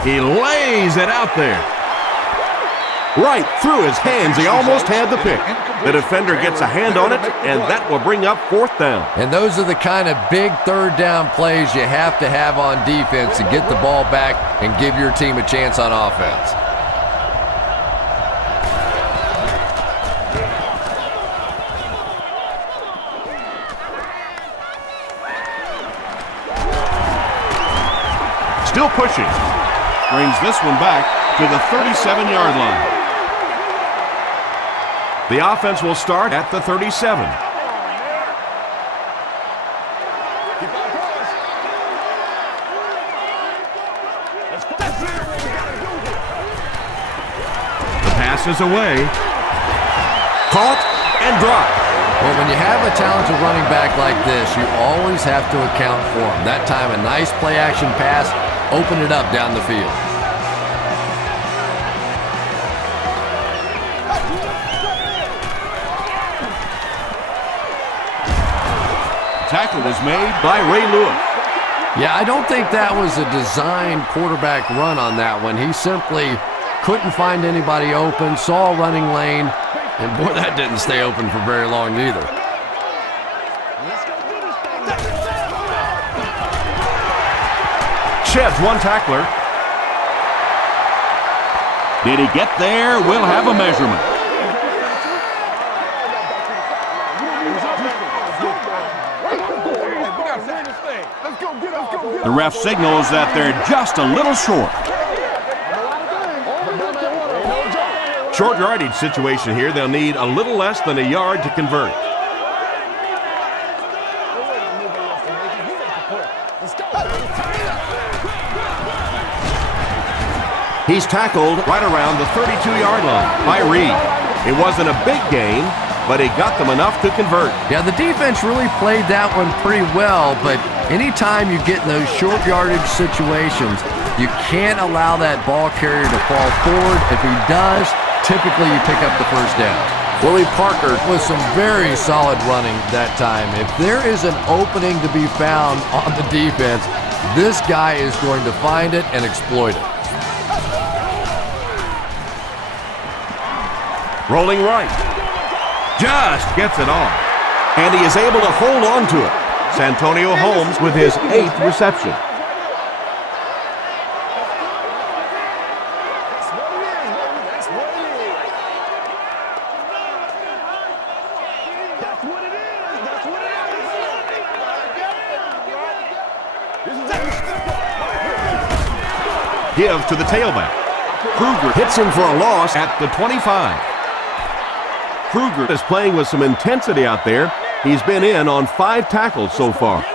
He lays it out there. Right through his hands. He almost had the pick. The defender gets a hand on it, and that will bring up 4th down. And those are the kind of big 3rd down plays you have to have on defense to get the ball back and give your team a chance on offense. Still pushing. Brings this one back to the 37-yard line. The offense will start at the 37. The pass is away. Caught and dropped. Well, when you have a talented running back like this, you always have to account for him. That time, a nice play-action pass open it up down the field. Tackle was made by Ray Lewis. Yeah, I don't think that was a designed quarterback run on that one. He simply couldn't find anybody open, saw a running lane, and boy, that didn't stay open for very long either. Sheds one tackler. Did he get there? We'll have a measurement. The ref signals that they're just a little short. Short yardage situation here. They'll need a little less than a yard to convert. He's tackled right around the 32-yard line by Reed. It wasn't a big gain, but he got them enough to convert. Yeah, the defense really played that one pretty well, but anytime you get in those short yardage situations, you can't allow that ball carrier to fall forward. If he does, typically you pick up the first down. Willie Parker with some very solid running that time. If there is an opening to be found on the defense, this guy is going to find it and exploit it. Rolling right. Just gets it off. And he is able to hold on to it. Santonio Holmes with his 8th reception. Give to the tailback. Kruger hits him for a loss at the 25. Kruger is playing with some intensity out there. He's been in on 5 tackles so far.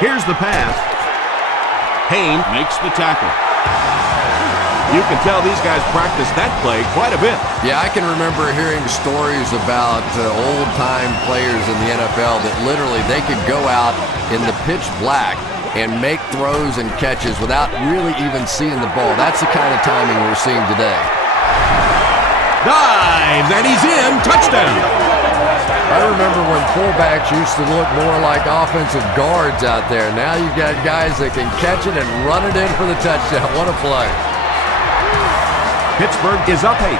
Here's the pass. Hayne Makes the tackle. You can tell these guys practice that play quite a bit. Yeah, I can remember hearing stories about old-time players in the NFL that literally they could go out in the pitch black and make throws and catches without really even seeing the ball. That's the kind of timing we're seeing today. Dives, and he's in. Touchdown. I remember when fullbacks used to look more like offensive guards out there. Now you've got guys that can catch it and run it in for the touchdown. What a play. Pittsburgh is up 8.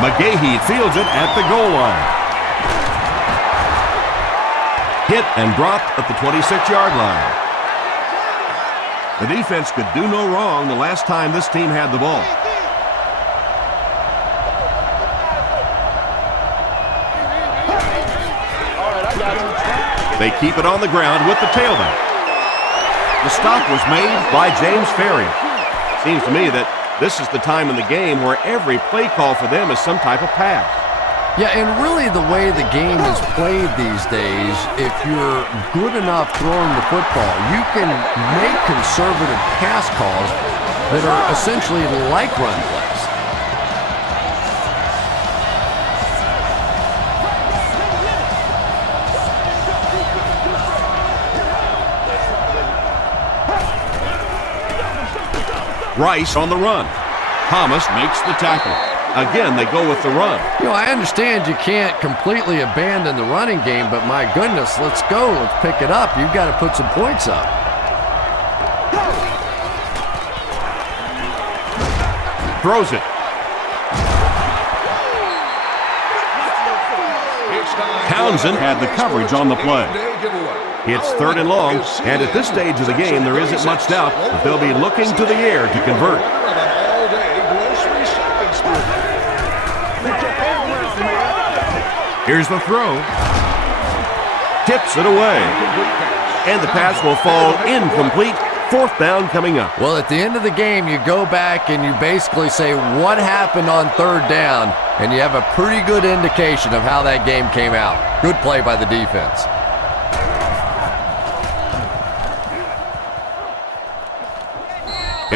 McGahee fields it at the goal line. Hit and dropped at the 26-yard line. The defense could do no wrong the last time this team had the ball. They keep it on the ground with the tailback. The stop was made by James Ferry. Seems to me that this is the time in the game where every play call for them is some type of pass. Yeah, and really the way the game is played these days, if you're good enough throwing the football, you can make conservative pass calls that are essentially like run plays. Rice on the run. Thomas makes the tackle. Again, they go with the run. You know, I understand you can't completely abandon the running game, but my goodness, let's go. Let's pick it up. You've got to put some points up. Throws it. Townsend had the coverage on the play. It's 3rd and long, and at this stage of the game, there isn't much doubt that they'll be looking to the air to convert. Here's the throw. Tips it away. And the pass will fall incomplete. 4th down coming up. Well, at the end of the game, you go back and you basically say what happened on 3rd down, and you have a pretty good indication of how that game came out. Good play by the defense.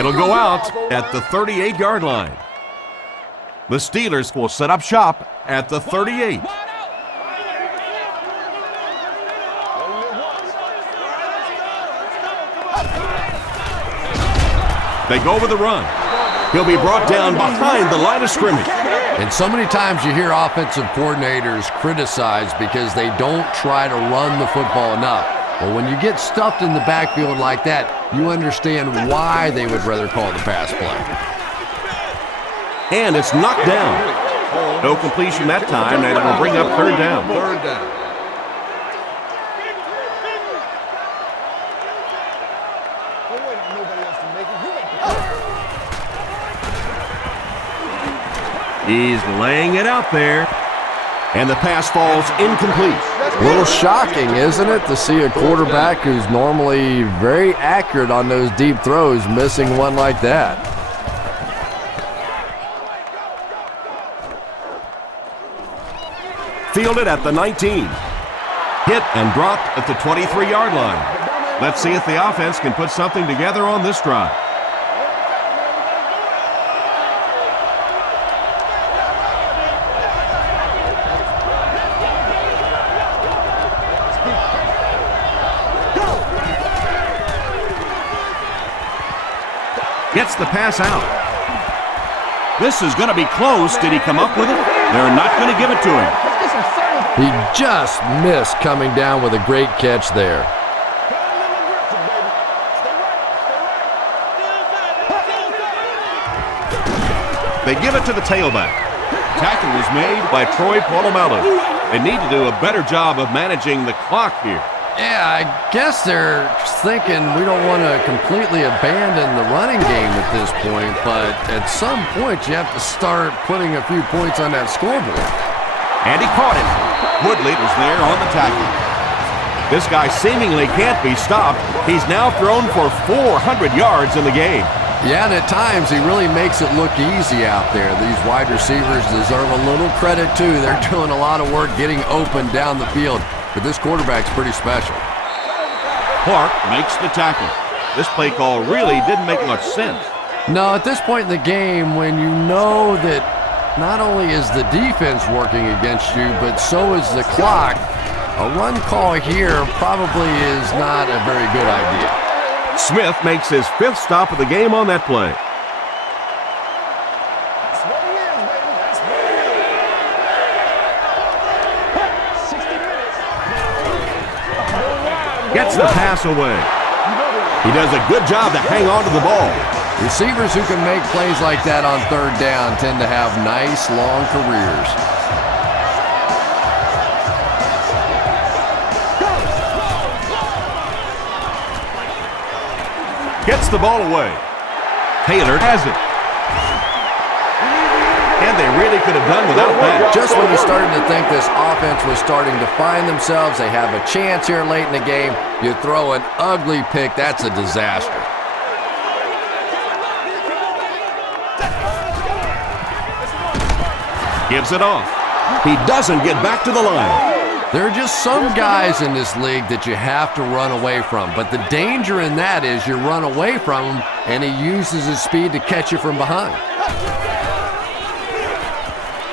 It'll go out at the 38-yard line. The Steelers will set up shop at the 38. They go with the run. He'll be brought down behind the line of scrimmage. And so many times you hear offensive coordinators criticized because they don't try to run the football enough. Well, when you get stuffed in the backfield like that, you understand why they would rather call the pass play. And it's knocked down. No completion that time, and it will bring up third down. Third down. He's laying it out there. And the pass falls incomplete. A little shocking, isn't it, to see a quarterback who's normally very accurate on those deep throws missing one like that. Fielded at the 19. Hit and dropped at the 23-yard line. Let's see if the offense can put something together on this drive. Gets the pass out. This is going to be close. Did he come up with it? They're not going to give it to him. He just missed coming down with a great catch there. They give it to the tailback. Tackle was made by Troy Polamalu. They need to do a better job of managing the clock here. Yeah, I guess they're thinking we don't want to completely abandon the running game at this point, but at some point you have to start putting a few points on that scoreboard. And he caught it. Woodley was there on the tackle. This guy seemingly can't be stopped. He's now thrown for 400 yards in the game. Yeah, and at times he really makes it look easy out there. These wide receivers deserve a little credit too. They're doing a lot of work getting open down the field. But this quarterback's pretty special. Clark makes the tackle. This play call really didn't make much sense. No, at this point in the game, when you know that not only is the defense working against you, but so is the clock, a run call here probably is not a very good idea. Smith makes his 5th stop of the game on that play. Gets the pass away. He does a good job to hang on to the ball. Receivers who can make plays like that on third down tend to have nice, long careers. Gets the ball away. Taylor has it. And they really could have done without that. Just when you started to think this offense was starting to find themselves, they have a chance here late in the game, you throw an ugly pick, that's a disaster. Gives it off. He doesn't get back to the line. There are just some guys in this league that you have to run away from, but the danger in that is you run away from him and he uses his speed to catch you from behind.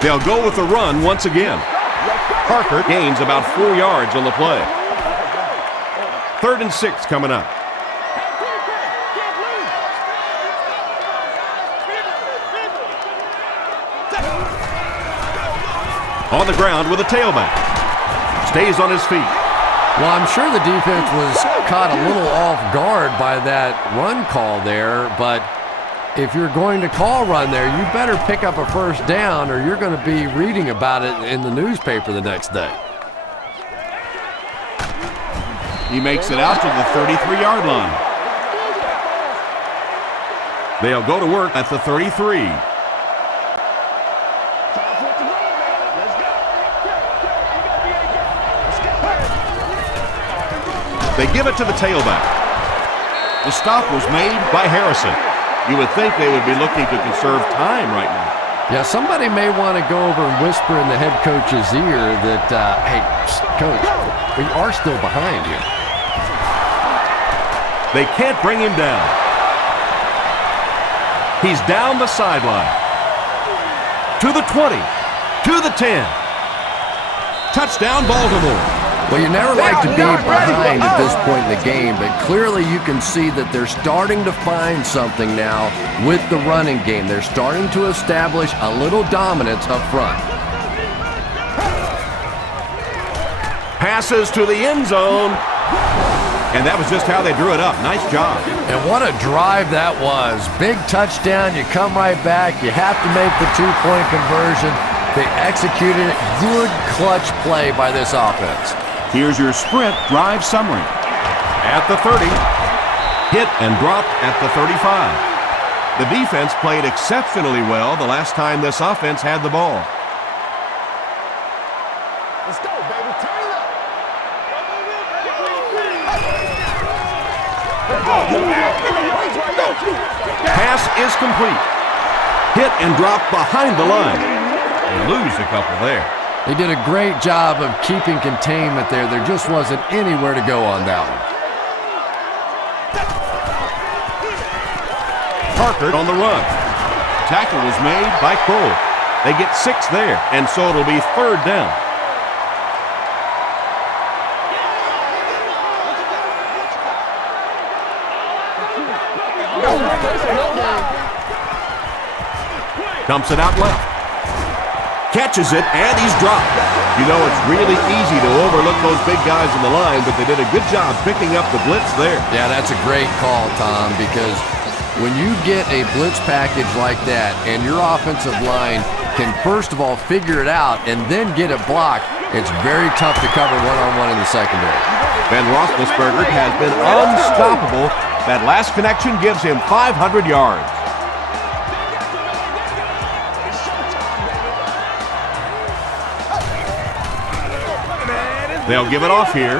They'll go with the run once again. Parker gains about 4 yards on the play. 3rd and 6 coming up. On the ground with a tailback. Stays on his feet. Well, I'm sure the defense was caught a little off guard by that run call there, but if you're going to call run there, you better pick up a first down or you're going to be reading about it in the newspaper the next day. He makes it out to the 33-yard line. They'll go to work at the 33. They give it to the tailback. The stop was made by Harrison. You would think they would be looking to conserve time right now. Yeah, somebody may want to go over and whisper in the head coach's ear that, hey, coach, we are still behind here. They can't bring him down. He's down the sideline. To the 20. To the 10. Touchdown, Baltimore. Well, you never like to be behind at this point in the game, but clearly you can see that they're starting to find something now with the running game. They're starting to establish a little dominance up front. Passes to the end zone. And that was just how they drew it up. Nice job. And what a drive that was. Big touchdown. You come right back. You have to make the two-point conversion. They executed it. Good clutch play by this offense. Here's your sprint drive summary. At the 30. Hit and dropped at the 35. The defense played exceptionally well the last time this offense had the ball. Let's go, baby. Turn it up. Pass is complete. Hit and drop behind the line. They lose a couple there. They did a great job of keeping containment there. There just wasn't anywhere to go on that one. Parker on the run. Tackle was made by Cole. They get 6 there, and so it'll be 3rd down. Dumps it out left. Catches it, and he's dropped. You know, it's really easy to overlook those big guys in the line, but they did a good job picking up the blitz there. Yeah, that's a great call, Tom, because when you get a blitz package like that and your offensive line can first of all figure it out and then get it blocked, it's very tough to cover one-on-one in the secondary. Ben Roethlisberger has been unstoppable. That last connection gives him 500 yards. They'll give it off here.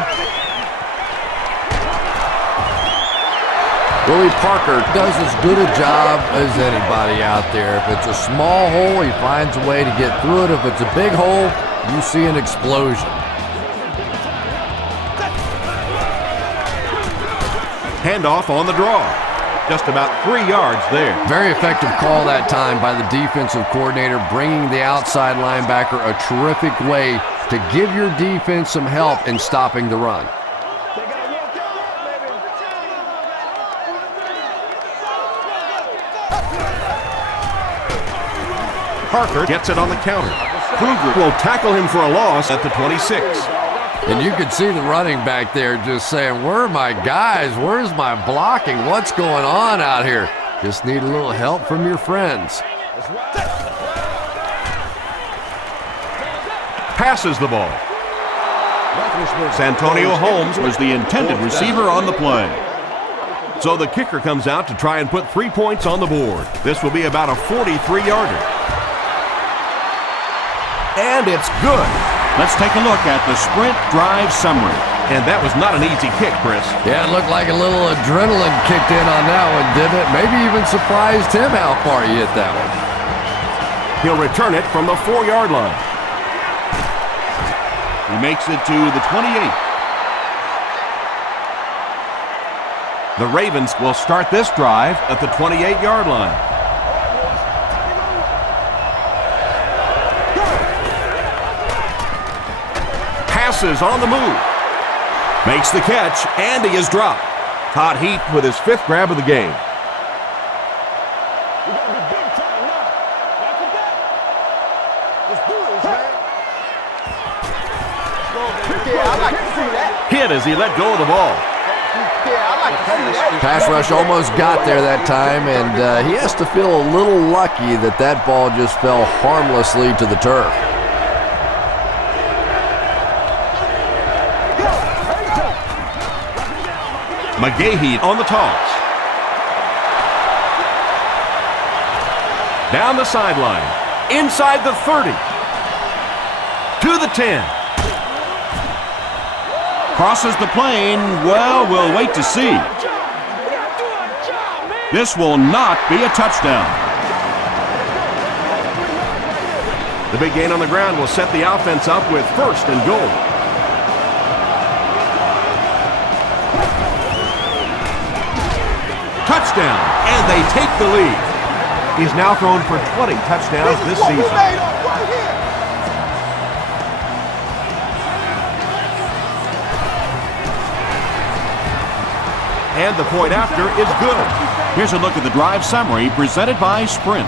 Willie Parker does as good a job as anybody out there. If it's a small hole, he finds a way to get through it. If it's a big hole, you see an explosion. Handoff on the draw. Just about 3 yards there. Very effective call that time by the defensive coordinator, bringing the outside linebacker a terrific way to give your defense some help in stopping the run. Parker gets it on the counter. Kruger will tackle him for a loss at the 26. And you could see the running back there just saying, where are my guys? Where's my blocking? What's going on out here? Just need a little help from your friends. Passes the ball. Santonio Holmes was the intended receiver on the play. So the kicker comes out to try and put 3 points on the board. This will be about a 43-yarder. And it's good. Let's take a look at the sprint drive summary. And that was not an easy kick, Chris. Yeah, it looked like a little adrenaline kicked in on that one, didn't it? Maybe even surprised him how far he hit that one. He'll return it from the 4-yard line. He makes it to the 28. The Ravens will start this drive at the 28-yard line. Passes on the move. Makes the catch, and he is dropped. Todd Heap with his 5th grab of the game. Hit as he let go of the ball. Pass rush almost got there that time, and he has to feel a little lucky that that ball just fell harmlessly to the turf. McGahee on the toss. Down the sideline. Inside the 30. To the 10. Crosses the plane. Well, we'll wait to see. This will not be a touchdown. The big gain on the ground will set the offense up with 1st and goal. Touchdown, and they take the lead. He's now thrown for 20 touchdowns this season. And the point after is good. Here's a look at the drive summary presented by Sprint.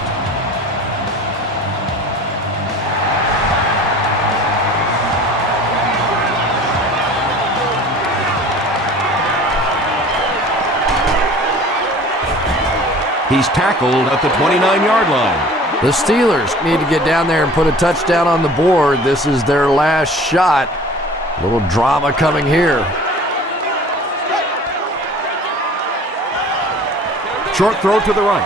He's tackled at the 29-yard line. The Steelers need to get down there and put a touchdown on the board. This is their last shot. A little drama coming here. Short throw to the right.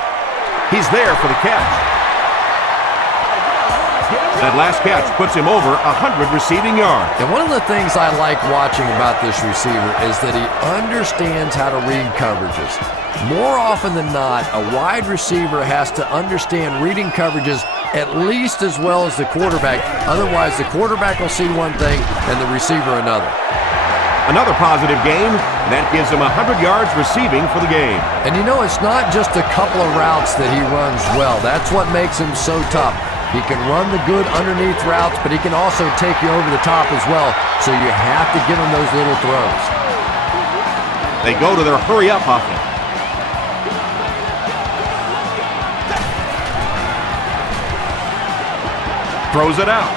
He's there for the catch. That last catch puts him over 100 receiving yards. And one of the things I like watching about this receiver is that he understands how to read coverages. More often than not, a wide receiver has to understand reading coverages at least as well as the quarterback. Otherwise, the quarterback will see one thing and the receiver another. Another positive game, and that gives him 100 yards receiving for the game. And you know, it's not just a couple of routes that he runs well. That's what makes him so tough. He can run the good underneath routes, but he can also take you over the top as well. So you have to give him those little throws. They go to their hurry-up offense. Throws it out.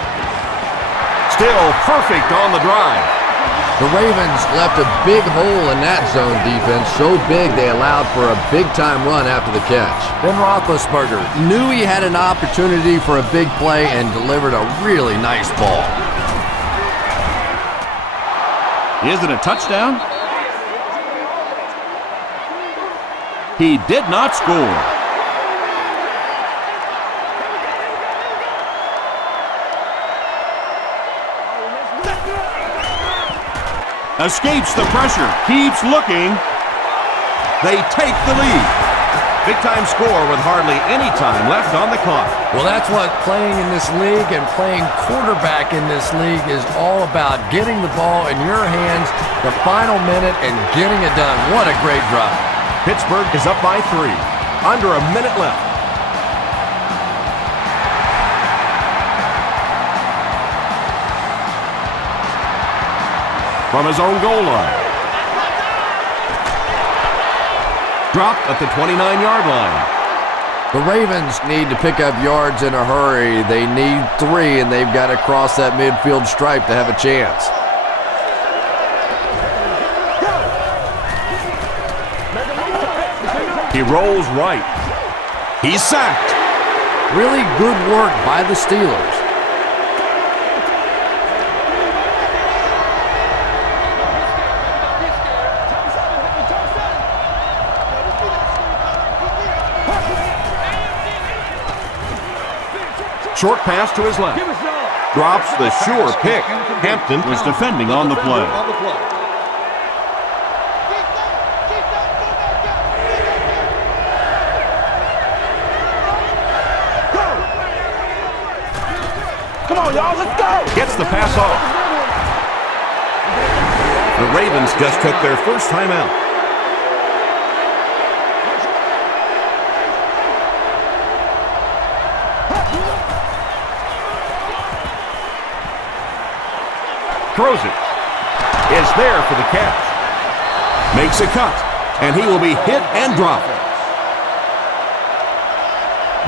Still perfect on the drive. The Ravens left a big hole in that zone defense, so big they allowed for a big-time run after the catch. Ben Roethlisberger knew he had an opportunity for a big play and delivered a really nice ball. Is it a touchdown? He did not score. Escapes the pressure, keeps looking. They take the lead. Big-time score with hardly any time left on the clock. Well, that's what playing in this league and playing quarterback in this league is all about. Getting the ball in your hands the final minute and getting it done. What a great drive. Pittsburgh is up by 3. Under a minute left. From his own goal line. Dropped at the 29-yard line. The Ravens need to pick up yards in a hurry. They need 3, and they've got to cross that midfield stripe to have a chance. He rolls right. He's sacked. Really good work by the Steelers. Short pass to his left. Drops the sure pick. Hampton was defending on the play. Come on, y'all, let's go! Gets the pass off. The Ravens just took their first time out. Throws it. Is there for the catch. Makes a cut. And he will be hit and dropped.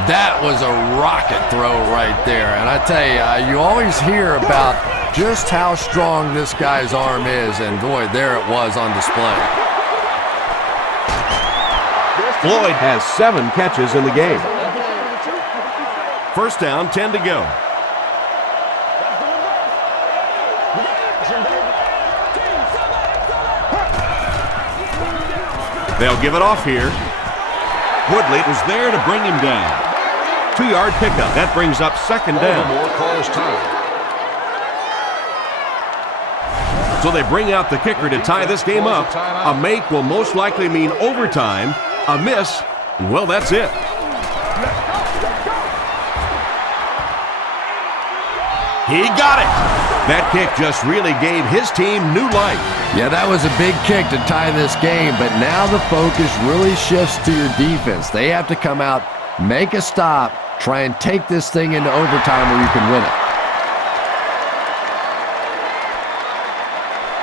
That was a rocket throw right there. And I tell you, you always hear about just how strong this guy's arm is. And boy, there it was on display. Floyd has 7 catches in the game. First down, 10 to go. They'll give it off here. Woodley was there to bring him down. 2-yard pickup. That brings up second down. So they bring out the kicker to tie this game up. A make will most likely mean overtime. A miss, well, that's it. He got it. That kick just really gave his team new life. Yeah, that was a big kick to tie this game, but now the focus really shifts to your defense. They have to come out Make a stop. Try and take this thing into overtime where you can win it.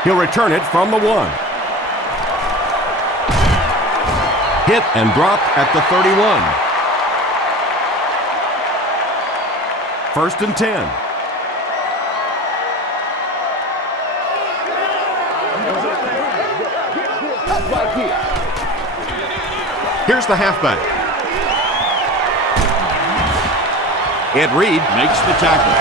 He'll return it from the 1. Hit and dropped at the 31. 1st and 10. Here's the halfback. Ed Reed makes the tackle.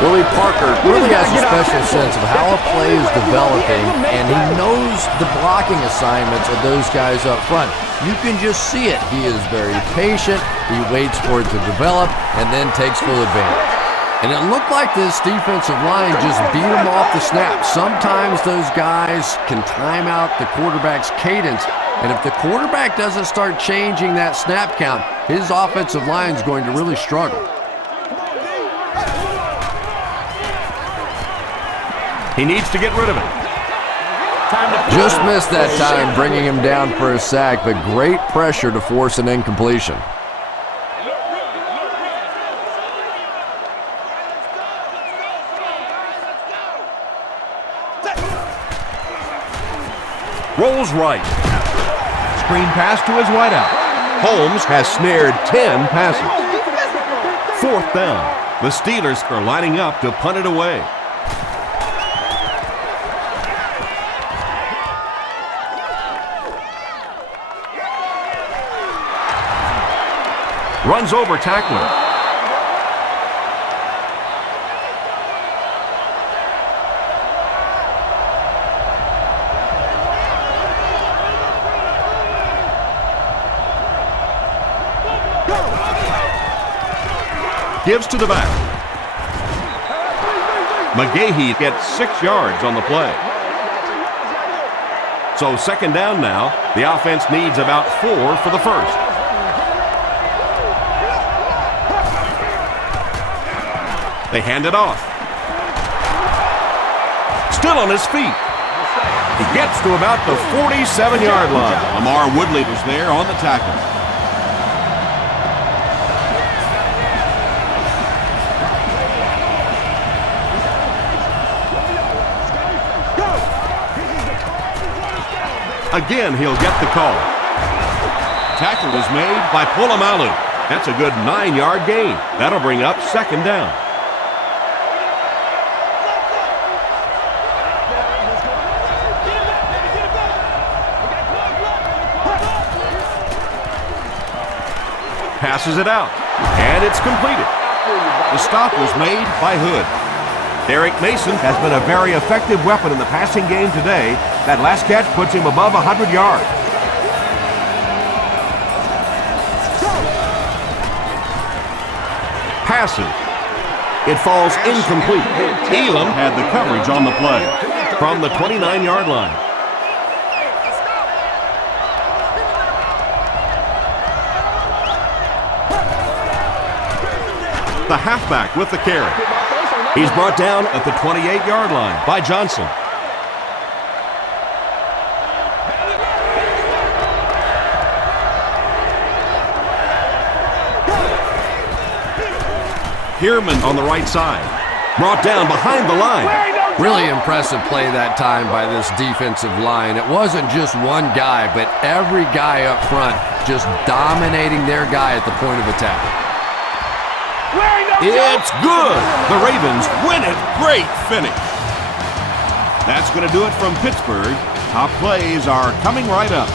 Willie Parker really has a special sense of how a play is developing, and he knows the blocking assignments of those guys up front. You can just see it. He is very patient. He waits for it to develop and then takes full advantage. And it looked like this defensive line just beat him off the snap. Sometimes those guys can time out the quarterback's cadence, and if the quarterback doesn't start changing that snap count, his offensive line is going to really struggle. He needs to get rid of it. Just missed that time, bringing him down for a sack, but great pressure to force an incompletion. Rolls right. Screen pass to his wideout. Holmes has snared 10 passes. 4th down. The Steelers are lining up to punt it away. Runs over tackler. Gives to the back. McGahee gets 6 yards on the play. So 2nd down now. The offense needs about 4 for the first. They hand it off. Still on his feet. He gets to about the 47-yard line. Lamar Woodley was there on the tackle. Again, he'll get the call. Tackle was made by Polamalu. That's a good 9-yard gain. That'll bring up 2nd down. Passes it out, and it's completed. The stop was made by Hood. Derek Mason Has been a very effective weapon in the passing game today. That last catch puts him above 100 yards. passes. It falls incomplete. Elam had the coverage on the play from the 29-yard line. The halfback with the carry. He's brought down at the 28-yard line by Johnson. Heerman on the right side. Brought down behind the line. Really impressive play that time by this defensive line. It wasn't just one guy, but every guy up front just dominating their guy at the point of attack. It's good. The Ravens win it. Great finish. That's going to do it from Pittsburgh. Top plays are coming right up.